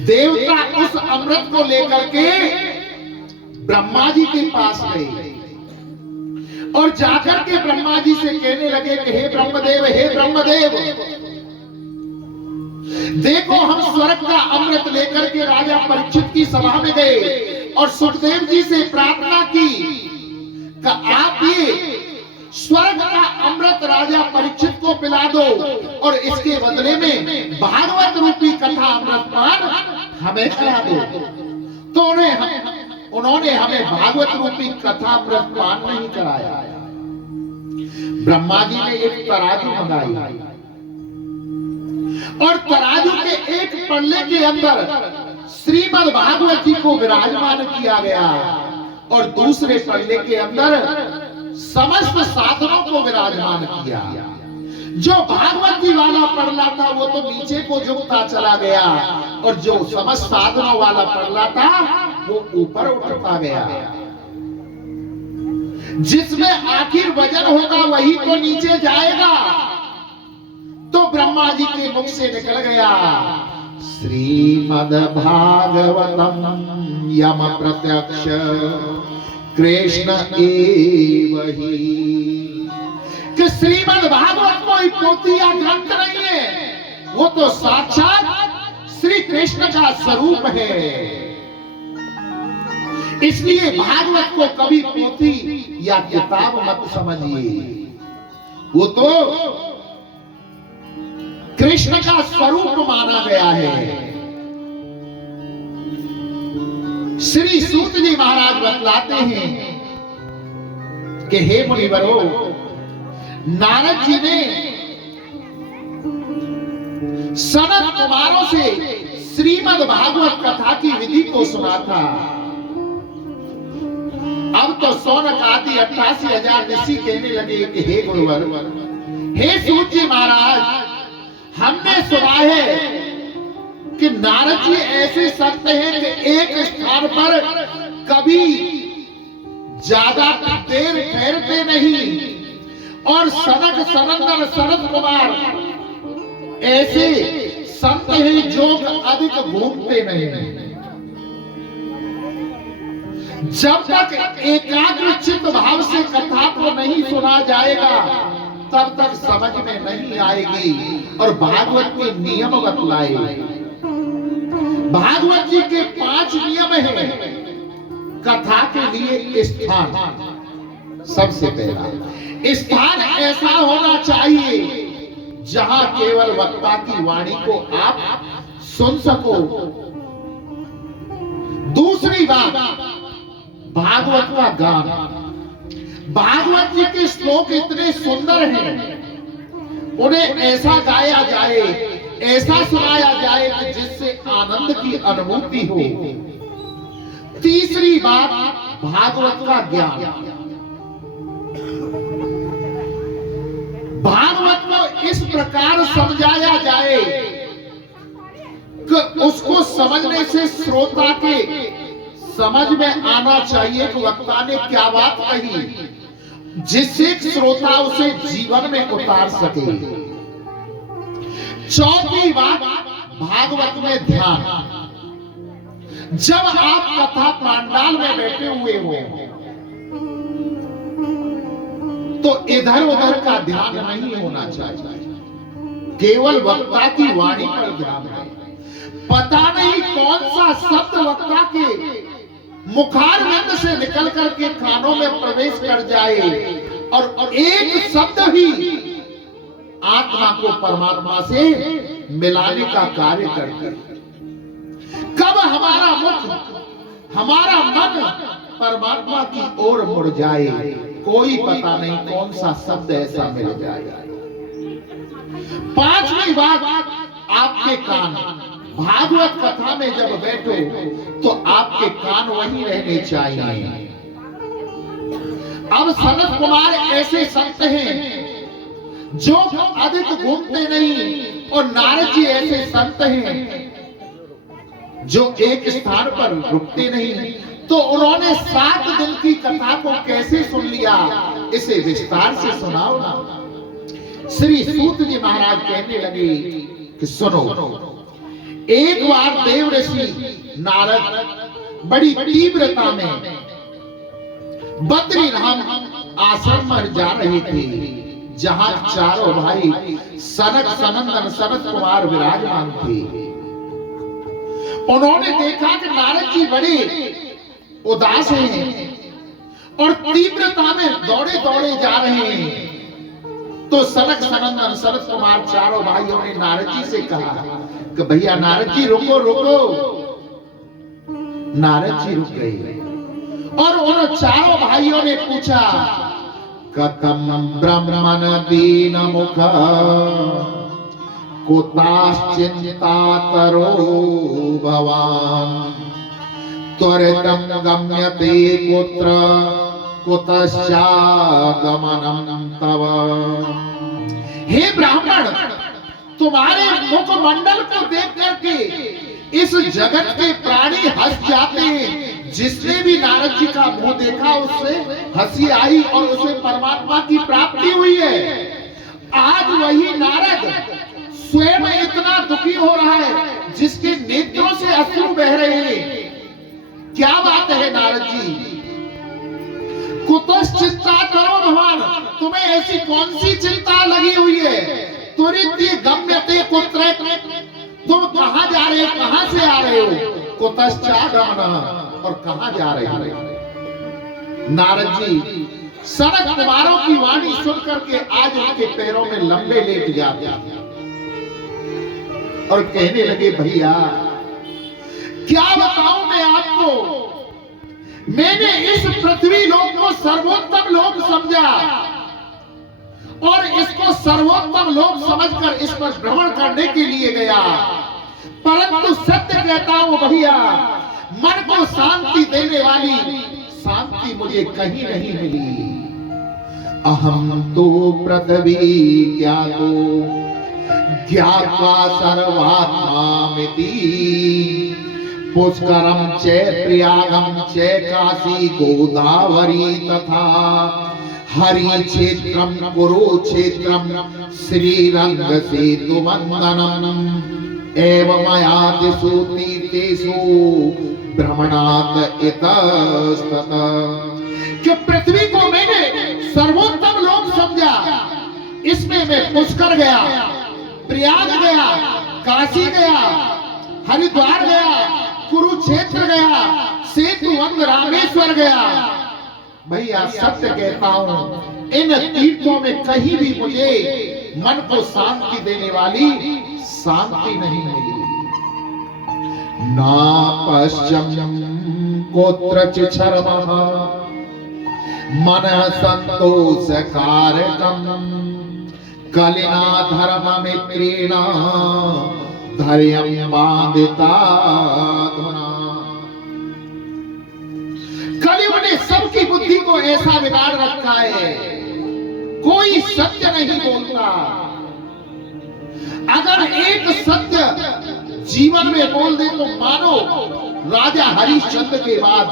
देवता उस अमृत को लेकर के ब्रह्मा जी के पास गए और जाकर के ब्रह्मा जी से कहने लगे कि हे ब्रह्मदेव, हे ब्रह्मदेव, देखो हम स्वर्ग का अमृत लेकर के राजा परीक्षित की सभा में गए और सुखदेव जी से प्रार्थना की कि आप ये स्वर्ग का अमृत राजा परीक्षित को पिला दो और इसके बदले में भागवत रूपी कथा अमृत पान हमें करा दो। तो उन्होंने हमें भागवत रूपी कथा अमृत पान नहीं कराया। ब्रह्मा जी ने एक तराजू मंगाई और तराजू के एक पल्ले के अंदर श्रीमद् भागवत जी को विराजमान किया गया और दूसरे पल्ले के अंदर समस्त साधनों को विराजमान किया। जो भागवत जी वाला पल्ला था वो तो नीचे को झुकता चला गया और जो समस्त साधनों वाला पल्ला था वो ऊपर उठता गया। जिसमें आखिर वजन होगा वही तो नीचे जाएगा। तो ब्रह्मा जी के मुख से निकल गया, श्रीमद् भागवतम यम प्रत्यक्ष कृष्ण एव ही। कि श्रीमद् भागवत कोई पोथी या ग्रंथ नहीं है, वो तो साक्षात श्री कृष्ण का स्वरूप है। इसलिए भागवत को कभी पोथी या किताब मत समझिए, वो तो कृष्ण का स्वरूप माना गया है। श्री सूत जी महाराज बतलाते हैं कि हे मुनिवरों, नारद जी ने सनत कुमारों से श्रीमद् भागवत कथा की विधि को सुना था। अब तो सौनक आदि 88,000 ऋषि कहने लगे कि हे गुरुवर, हे सूत जी महाराज, हमने सुना है कि नारद जी ऐसे संत हैं कि एक स्थान पर कभी ज्यादा देर ठहरते नहीं, और सनक सनंदन सनत कुमार ऐसे संत हैं जो अधिक घूमते नहीं। जब तक एकाग्र चित्त भाव से कथा को नहीं सुना जाएगा तब तक समझ में नहीं आएगी और भागवत के नियम बतलाए। भागवत जी के 5 नियम हैं कथा के लिए। स्थान, सबसे पहला स्थान ऐसा होना चाहिए जहां केवल वक्ता की वाणी को आप सुन सको। दूसरी बात, भागवत का गान। भागवत जी के श्लोक इतने सुंदर हैं, उन्हें ऐसा गाया जाए, ऐसा सुनाया जाए कि जिससे आनंद की अनुभूति हो। तीसरी बात, भागवत का ज्ञान। भागवत को इस प्रकार समझाया जाए कि उसको समझने से श्रोता के समझ में आना चाहिए कि वक्ता ने क्या बात कही, जिससे श्रोता उसे जीवन में उतार सके। चौथी बात, भागवत में ध्यान। जब आप कथा पांडाल में बैठे हुए हो तो इधर उधर का ध्यान नहीं होना चाहिए, केवल वक्ता की वाणी पर ध्यान है। पता नहीं कौन सा शब्द वक्ता के मुखारविंद से निकल करके कानों में प्रवेश कर जाए और एक शब्द ही आत्मा को परमात्मा से मिलाने का कार्य करता है। कब हमारा मुख, हमारा मन परमात्मा की ओर मुड़ जाए, कोई पता नहीं कौन सा शब्द ऐसा मिल जाएगा। पांचवी बात, आपके कान। भागवत कथा में जब बैठो तो आपके कान वहीं रहने चाहिए। अब सनत कुमार ऐसे संत हैं जो अधिक घूमते नहीं, और नारद जी ऐसे संत हैं जो एक स्थान पर रुकते नहीं। तो उन्होंने 7 दिन की कथा को कैसे सुन लिया, इसे विस्तार से सुनाओ ना। श्री सूत जी महाराज कहने लगे कि सुनो, एक बार देव ऋषि नारद बड़ी तीव्रता में बद्रीनाथ आश्रम पर जा रहे थे, जहां चारों भाई सनक सनंदन सनत कुमार विराजमान थे। उन्होंने देखा कि नारद जी बड़े उदास हैं और तीव्रता में दौड़े दौड़े जा रहे हैं। तो सनक सनंदन सनत कुमार चारों भाइयों ने नारद जी से कहा कि भैया नारद जी रुको रुको। नारद जी रुक गए और उन चारों भाइयों ने पूछा, कथम ब्रह्मण दीन मुख कुताश्चिंता करो भवान, त्वरितं गम्यते कुत्र कुतश्चागमनं तव। हे ब्राह्मण, तुम्हारे मुखमंडल को देख करके इस जगत के प्राणी हंस जाते हैं। जिसने भी नारद जी का मुंह देखा उससे हंसी आई और उसे परमात्मा की प्राप्ति हुई है। आज वही नारद स्वयं इतना दुखी हो रहा है जिसके नेत्रों से अश्रु बह रहे हैं। क्या बात है नारद जी? कुतश्चिंता करो भगवान, तुम्हें ऐसी कौन सी चिंता लगी हुई है? त्वरित गम्यते कुत्र, तुम कहां जा रहे हो, कहां से आ रहे हो? कुतश्चागमन, और कहां जा रहे हो? नारद जी सनक कुमारों की वाणी सुनकर के आज उनके पैरों में लंबे लेट जाते और कहने लगे, भैया क्या बताऊं मैं आपको, मैंने इस पृथ्वी लोक को सर्वोत्तम लोक समझा और इसको सर्वोत्तम लोक समझकर इस पर भ्रमण करने के लिए गया, परंतु सत्य कहता हूं भैया, मन को शांति देने वाली शांति मुझे कहीं नहीं मिली। अहम तो पृथ्वी ज्ञातो ज्ञात्वा सर्वात्मामिति, पुष्करम च प्रयागम च काशी गोदावरी तथा हरि क्षेत्रम कुरुक्षेत्रम श्रीरंग सेतु वंदनम एवं मयादिषु तीर्थेषु भ्रमणात् इतस्ततः। कि पृथ्वी को मैंने सर्वोत्तम लोक समझा, इसमें मैं पुष्कर गया, प्रयाग गया, काशी गया, हरिद्वार गया, कुरुक्षेत्र गया, सेतुवंद रामेश्वर गया। भैया सत्य कहता हूं, इन तीर्थों में कहीं भी मुझे मन को शांति देने वाली शांति नहीं मिली। ना पश्चिम कोत्रचित् शर्मः मन संतोष कारकम कलिना धर्म मित्रेण धैर्यं बाधिता धुना। कलियुग ने सबकी बुद्धि को ऐसा बिगाड़ रखा है, कोई सत्य नहीं बोलता। अगर एक सत्य जीवन में बोल दे तो मानो राजा हरिश्चंद्र के बाद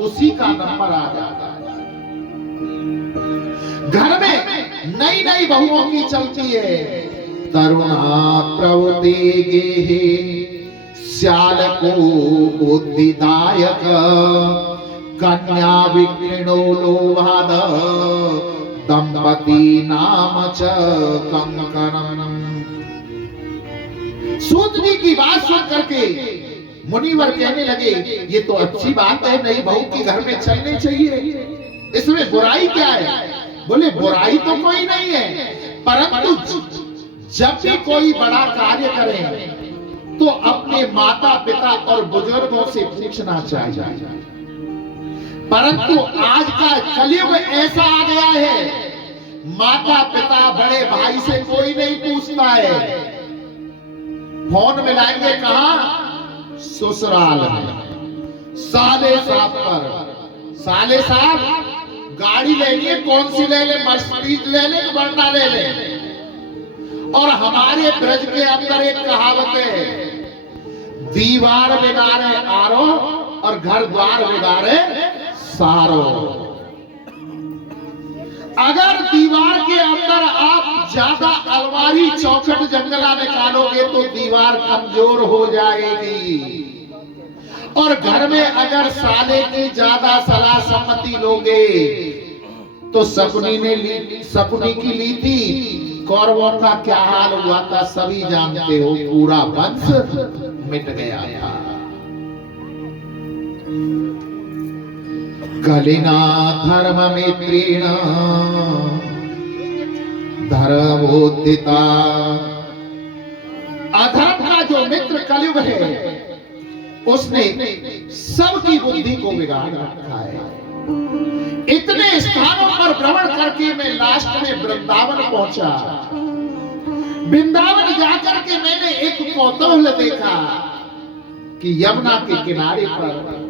उसी का नंबर आ जाता है। घर में नई नई बहुओं की चलती है, तरुणा प्रवृत्ति गेहे श्याल को बुद्धिदायक कन्या विक्रीणो लोभाद दंपति नाम च कंकणम। सूत जी की बात सुन करके मुनिवर कहने लगे, ये तो अच्छी बात है, नई बहू के घर में चलने चाहिए, इसमें बुराई क्या है? बोले बुराई तो कोई नहीं है, परंतु जब भी कोई बड़ा कार्य करे तो अपने माता पिता और बुजुर्गों से पूछना चाहिए। परंतु आज का कलयुग ऐसा आ गया है, माता पिता बड़े भाई से कोई नहीं पूछता है। फोन मिलाएंगे कहां? ससुराल में, साले साहब पर। साले साहब गाड़ी लेनी है, कौन सी ले ले? मर्सिडीज ले ले, वर्ना ले ले। और हमारे ब्रज के अंदर एक कहावत है, दीवार बिगाड़े आरो और घर द्वार बिगाड़े सारो। अगर दीवार के अंदर आप ज्यादा अलमारी चौखट जंगला निकालोगे तो दीवार कमजोर हो जाएगी, और घर में अगर साले की ज्यादा सलाह सम्मति लोगे तो शकुनी की ली थी, कौरवों का क्या हाल हुआ था सभी जानते हो, पूरा वंश मिट गया था। कलिना धर्म मित्रेण धर्मोदिता। अधर्म का जो मित्र कलयुग है उसने सबकी बुद्धि को बिगाड़ रखा है। इतने स्थानों पर भ्रमण करके मैं लास्ट में वृंदावन पहुंचा। वृंदावन जाकर के मैंने एक कौतूहल देखा कि यमुना के किनारे पर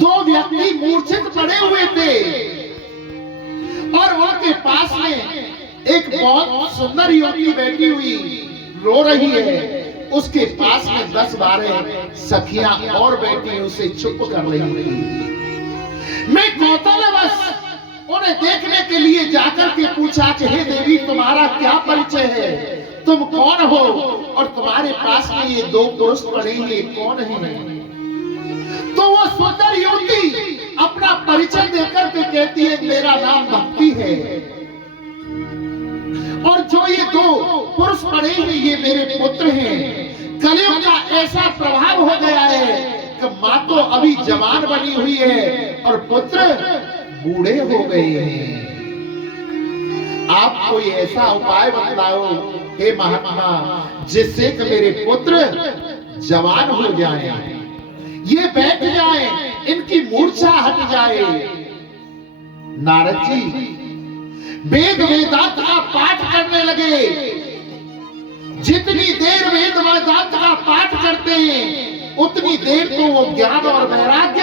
दो व्यक्ति मूर्छित पड़े हुए थे और उनके पास में एक बहुत सुंदर युवती बैठी हुई रो रही है। उसके पास में 10-12 सखियां और बैठी उसे चुप कर रही थी। मैं कौतूहलवश उन्हें देखने के लिए जाकर के पूछा कि हे देवी, तुम्हारा क्या परिचय है, तुम कौन हो और तुम्हारे पास में ये दो पुरुष पड़े हैं, कौन है? तो वो सुंदर युवती अपना परिचय देकर के कहती है, मेरा नाम भक्ति है और जो ये दो पुरुष पड़े हैं ये मेरे पुत्र हैं। कलयुग का ऐसा प्रभाव हो गया है कि माँ तो अभी जवान बनी हुई है और पुत्र बूढ़े हो गए हैं। आप कोई ऐसा उपाय बतलाओ हे महात्मा जिससे कि मेरे पुत्र जवान हो जाएं, ये बैठ जाएं, इनकी मूर्छा हट जाए। नारद जी वेद वेदांत का पाठ करने लगे। जितनी देर वेद वेदांत का पाठ करते हैं उतनी देर तो वो ज्ञान और वैराग्य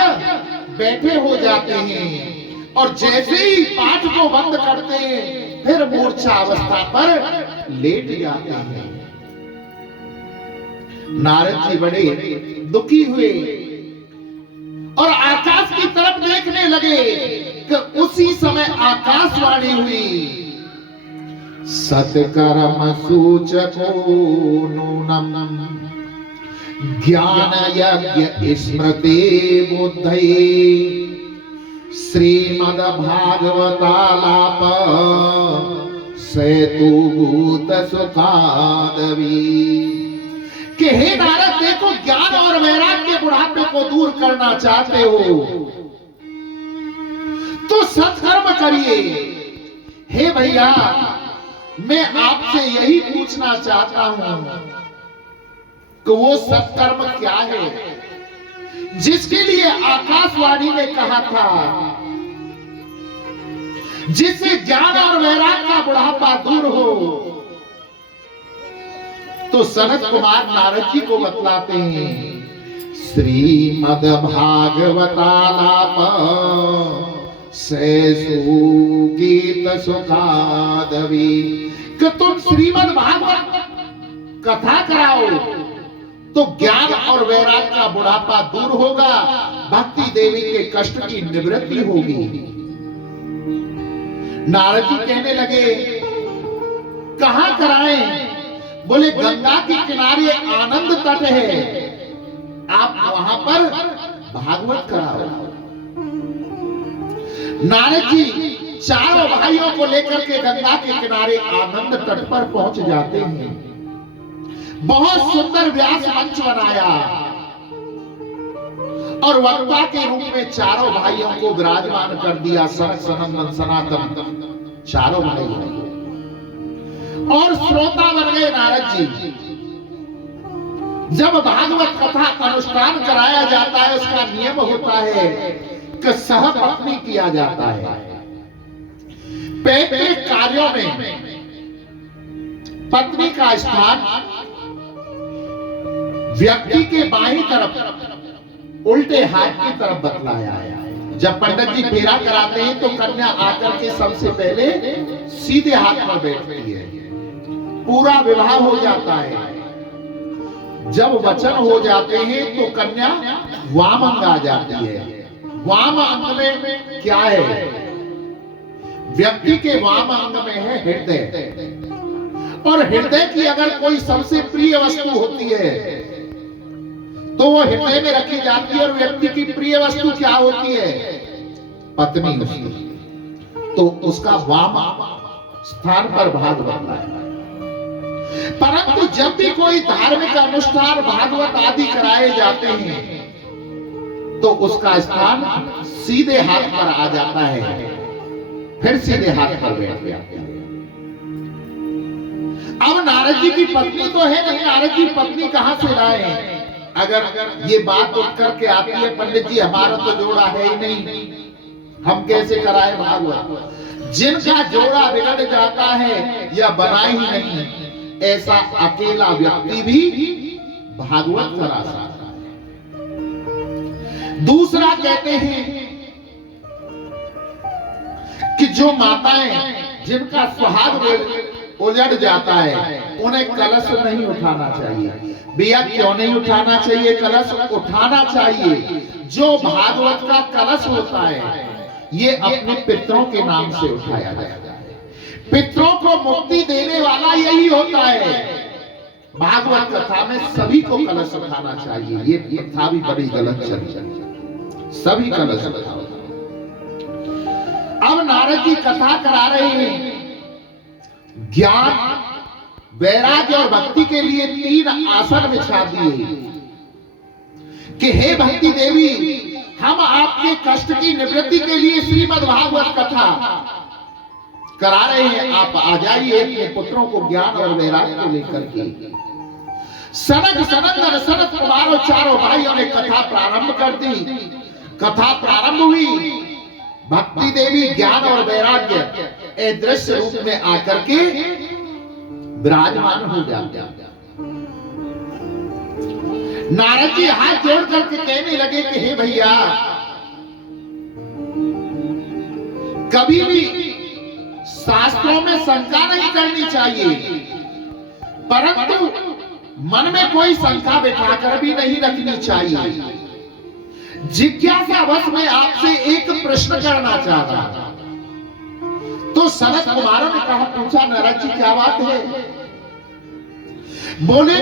बैठे हो जाते हैं, और जैसे ही पाठ को बंद करते हैं फिर मूर्छा अवस्था पर लेट जाते हैं। नारद जी बड़े दुखी हुए और आकाश की तरफ देखने लगे कि उसी समय आकाशवाणी हुई, सत्कर्म सूचको नूनम ज्ञान यज्ञ स्मृति बुद्धये श्रीमद् भागवतालाप सेतु भूत सुखादवी। कि हे नारद, देखो ज्ञान और वैराग्य बुढ़ापे को दूर करना चाहते हो तो सत्कर्म करिए। हे भैया, मैं आपसे यही पूछना चाहता हूं कि वो सत्कर्म क्या है जिसके लिए आकाशवाणी ने कहा था, जिससे ज्ञान और वैराग्य का बुढ़ापा दूर हो। तो सनत कुमार नारद जी को बतलाते हैं, श्रीमद् भागवतालाप सेसु गीत सुखादवी। कि तुम श्रीमद् भागवत कथा कराओ तो ज्ञान और वैराग्य का बुढ़ापा दूर होगा, भक्ति देवी के कष्ट की निवृत्ति होगी। नारद जी कहने लगे, कहां कराएं? बोले गंगा के किनारे आनंद तट है, आप वहां पर भागवत कराओ। नारद जी चारों भाइयों को लेकर के गंगा के किनारे आनंद तट पर पहुंच जाते हैं। बहुत सुंदर व्यास मंच बनाया और वक्ता के रूप में चारों भाइयों को विराजमान कर दिया। सनत सनंदन सनातन चारों भाई और श्रोता बन गए नारद जी। जब भागवत कथा अनुष्ठान कराया जाता है उसका नियम होता है कि सहपत्नी किया जाता है। पैतृक कार्यों में पत्नी का स्थान व्यक्ति के बाईं तरफ उल्टे हाथ की तरफ बतलाया है। जब पंडित जी फेरा कराते हैं तो कन्या आकर के सबसे पहले सीधे हाथ पर बैठती है, पूरा विवाह हो जाता है। जब वचन हो जाते हैं तो कन्या वाम अंग आ जाती है। वाम अंग में क्या है? व्यक्ति के वाम अंग में है हृदय, और हृदय की अगर कोई सबसे प्रिय वस्तु होती है तो वो हृदय में रखी जाती है। और व्यक्ति की प्रिय वस्तु क्या होती है? पत्नी उसकी। तो उसका वाम स्थान पर भागवत है। परंतु जब भी कोई धार्मिक अनुष्ठान भागवत आदि कराए जाते हैं तो उसका स्थान सीधे हाथ पर आ जाता है, फिर सीधे हाथ पर बैठ जाते हैं। अब नारद जी की पत्नी तो है नहीं, नारद जी पत्नी कहां से लाए? अगर ये बात उठ करके आती है, पंडित जी हमारा तो जोड़ा है ही नहीं, हम कैसे कराए भागवत? जिनका जोड़ा बिगड़ जाता है या बना ही नहीं, ऐसा अकेला व्यक्ति भी भागवत करा सकता है। दूसरा कहते हैं कि जो माताएं जिनका सुहाग उजड़ जाता है उन्हें कलश नहीं उठाना चाहिए। भैया क्यों नहीं उठाना चाहिए? कलश उठाना चाहिए। जो भागवत का कलश होता है ये अपने पितरों के नाम से उठाया जाता है। पितरों को मुक्ति देने वाला यही होता है। भागवत कथा में सभी को कलश उठाना चाहिए। ये प्रथा भी बड़ी गलत चली, सभी कलश उठाओ। अब नारद जी कथा करा रहे हैं। ज्ञान, वैराग्य और भक्ति के लिए 3 आसन बिछा दिए कि हे भक्ति देवी, हम आपके कष्ट की निवृत्ति के लिए श्रीमद् भागवत कथा करा रहे हैं, आप आ जाइए अपने पुत्रों को ज्ञान और वैराग्य को लेकर के। सनक सनंदन सनत कुमार और चारों भाइयों ने कथा प्रारंभ कर दी। कथा प्रारंभ हुई, भक्ति देवी ज्ञान और वैराग्य ए दृश्य रूप में आकर के विराजमान हो जाते। नारद जी हाथ जोड़ करके कहने लगे कि हे भैया, कभी भी शास्त्रों में शंका नहीं करनी चाहिए, परंतु मन में कोई शंका बिठाकर भी नहीं रखनी चाहिए। जिज्ञासा वश में आपसे एक प्रश्न करना चाहता था। तो सनत कुमारों ने कहा, पूछा नारद जी क्या बात है? बोले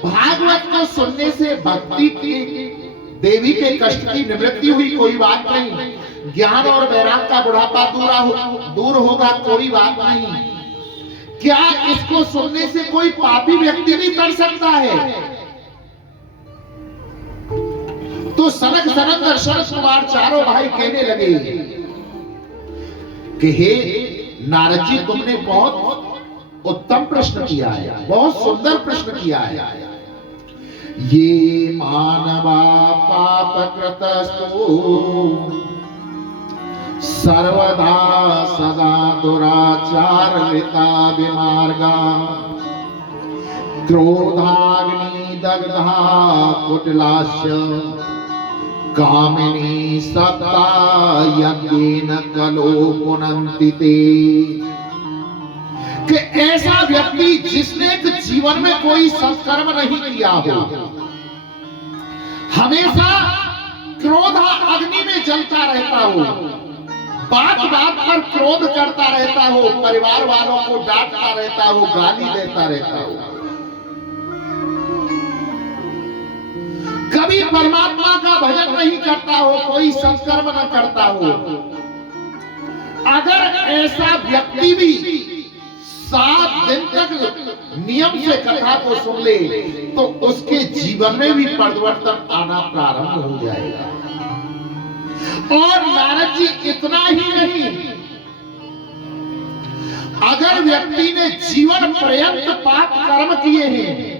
भागवत को सुनने से भक्ति की देवी के कष्ट की निवृत्ति हुई, कोई बात नहीं। ज्ञान और वैराग का बुढ़ापा दूर होगा, कोई बात नहीं। क्या इसको सुनने से कोई पापी व्यक्ति नहीं कर सकता है? तो सनक सनंदर शरद कुमार चारों भाई कहने लगे कि हे नारद जी, तुमने बहुत उत्तम प्रश्न किया है, बहुत सुंदर प्रश्न किया है। ये मानवा पाप कृतस्तु सर्वदा सदा दुराचार लिता विमार्गा क्रोधाग्नि दग्धा कुटिलास्य कामिनी सत्ता यज्ञेन कलो पुनन्ति ते। कि ऐसा व्यक्ति जिसने जीवन में कोई सत्कर्म नहीं किया हो, हमेशा क्रोध अग्नि में जलता रहता हो, बात बात पर क्रोध करता रहता हो, परिवार वालों को डांटता रहता हो, गाली देता रहता हो, कभी परमात्मा का भजन नहीं करता हो, कोई सत्कर्म न करता हो, अगर ऐसा व्यक्ति भी 7 दिन तक नियम से कथा को सुन ले तो उसके जीवन में भी परिवर्तन आना प्रारंभ हो जाएगा। और नारद जी इतना ही नहीं, अगर व्यक्ति ने जीवन पर्यंत पाप कर्म किए हैं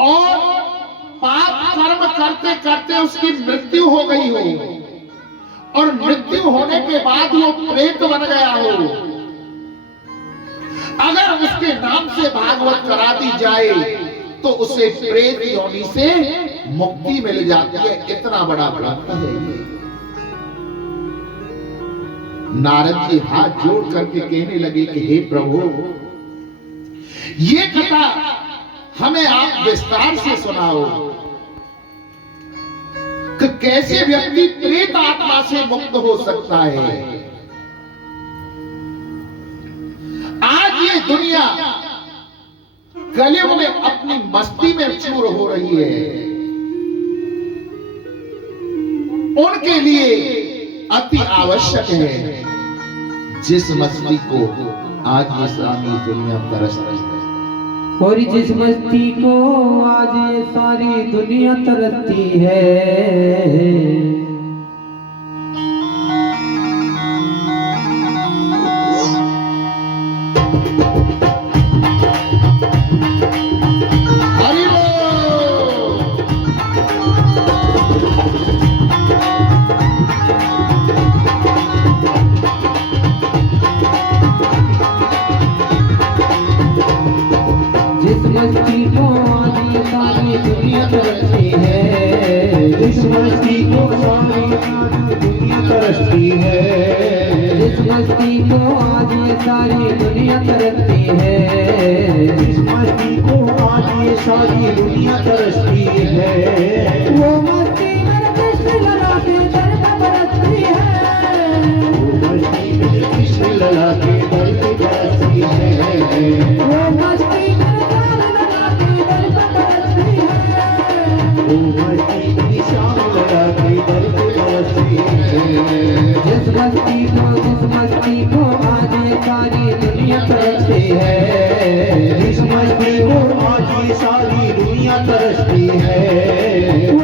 और पाप कर्म करते करते उसकी मृत्यु हो गई हो और मृत्यु होने के बाद वो प्रेत बन गया हो, अगर उसके नाम से भागवत करा दी जाए तो उसे प्रेत योनि से मुक्ति मिल जाती है। इतना बड़ा व्रत है ये। नारद जी हाथ जोड़ करके कहने लगे कि हे प्रभु, ये कथा हमें आप विस्तार से सुनाओ कि कैसे व्यक्ति प्रेत आत्मा से मुक्त हो सकता है। आज ये दुनिया कलयुग में अपनी मस्ती में चूर हो रही है, उनके लिए अति आवश्यक है जिस मस्ती को आज ये सारी दुनिया तरस रही है, और जिस मस्ती को आज ये सारी दुनिया तरसती है। मस्ती को आज ये सारी दुनिया तरसती है, जिस मस्ती को सारी दुनिया तरसती है, जिस मस्ती को आज ये सारी दुनिया तरसती है, जिस मस्ती को आज ये सारी दुनिया तरसती है। वो मस्ती मेरे कृष्ण लला के दर्द बरसती है, वो मस्ती मेरे कृष्ण लला के दर्द बरसती है, वो मस्ती जिस मस्ती को आज ये सारी दुनिया तरसती है, जिस मस्ती को आज ये सारी दुनिया तरसती है।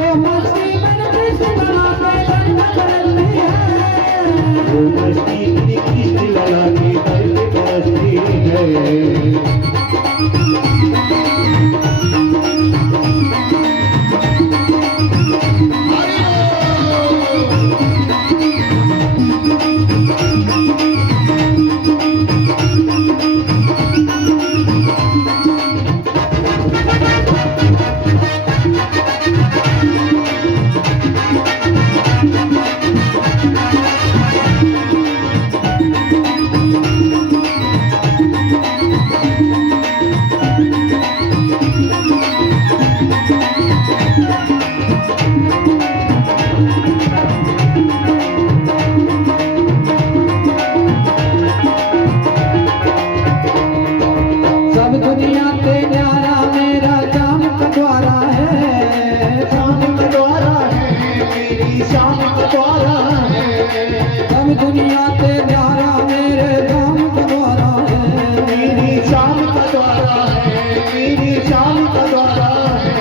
है, मेरी शान का द्वारा है।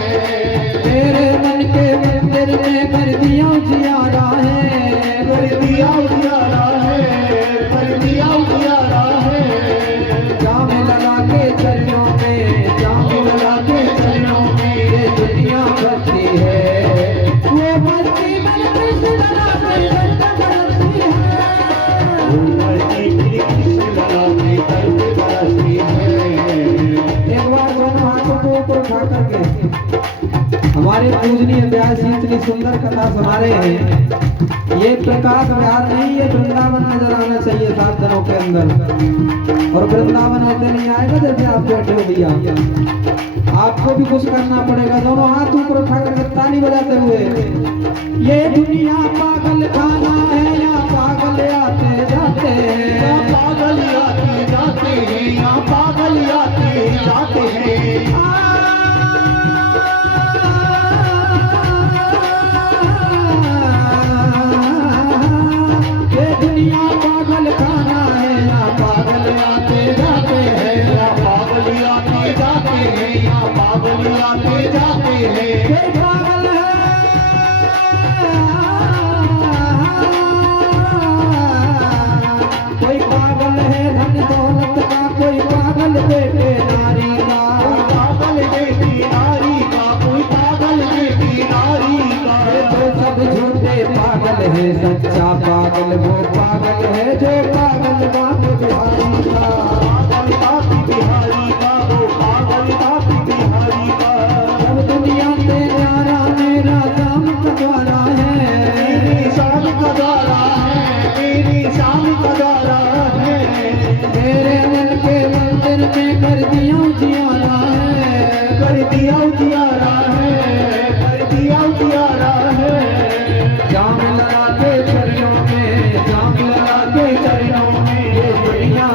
मेरे मन के मंदिर में कर दिया उजियारा है, कर दिया उजियारा है, कर दिया उजियारा है। जाम लगा के चरणों में, जाम लगा के चरणों में ये दुनिया भरती है, वो भरती मन कृष्ण लगा के दर्द बरसती है, वो भरती कृष्ण लगा के दर्द बरसती है। एक बार दोनों हाथों को ऊपर उठा करके हमारे पूजनीय व्यास जी इतनी सुंदर कथा सुना रहे हैं। ये प्रकाश विहार नहीं, ये वृंदावन नजर आना चाहिए 7 दिनों के अंदर। और वृंदावन ऐसे नहीं आएगा जैसे आप बैठे हो भैया, आपको भी कुछ करना पड़ेगा। दोनों हाथ ऊपर उठा कर ताली बजाते हुए, ये दुनिया पागल खाना है, यहाँ पागल आते जाते हैं, यहाँ पागल आते जाते हैं, यहाँ पागल आते जाते हैं। दुनिया पागल खाना है, यहाँ पागल आते जाते हैं, यहाँ पागल आते जाते हैं, यहाँ पागल आते जाते हैं। कोई पागल है, कोई पागल है धन दौलत का, कोई पागल बेटे नारी का, कोई पागल बेटी नारी का, कोई पागल बेटी नारी का। तो सब झूठे पागल है, सच्चा पागल वो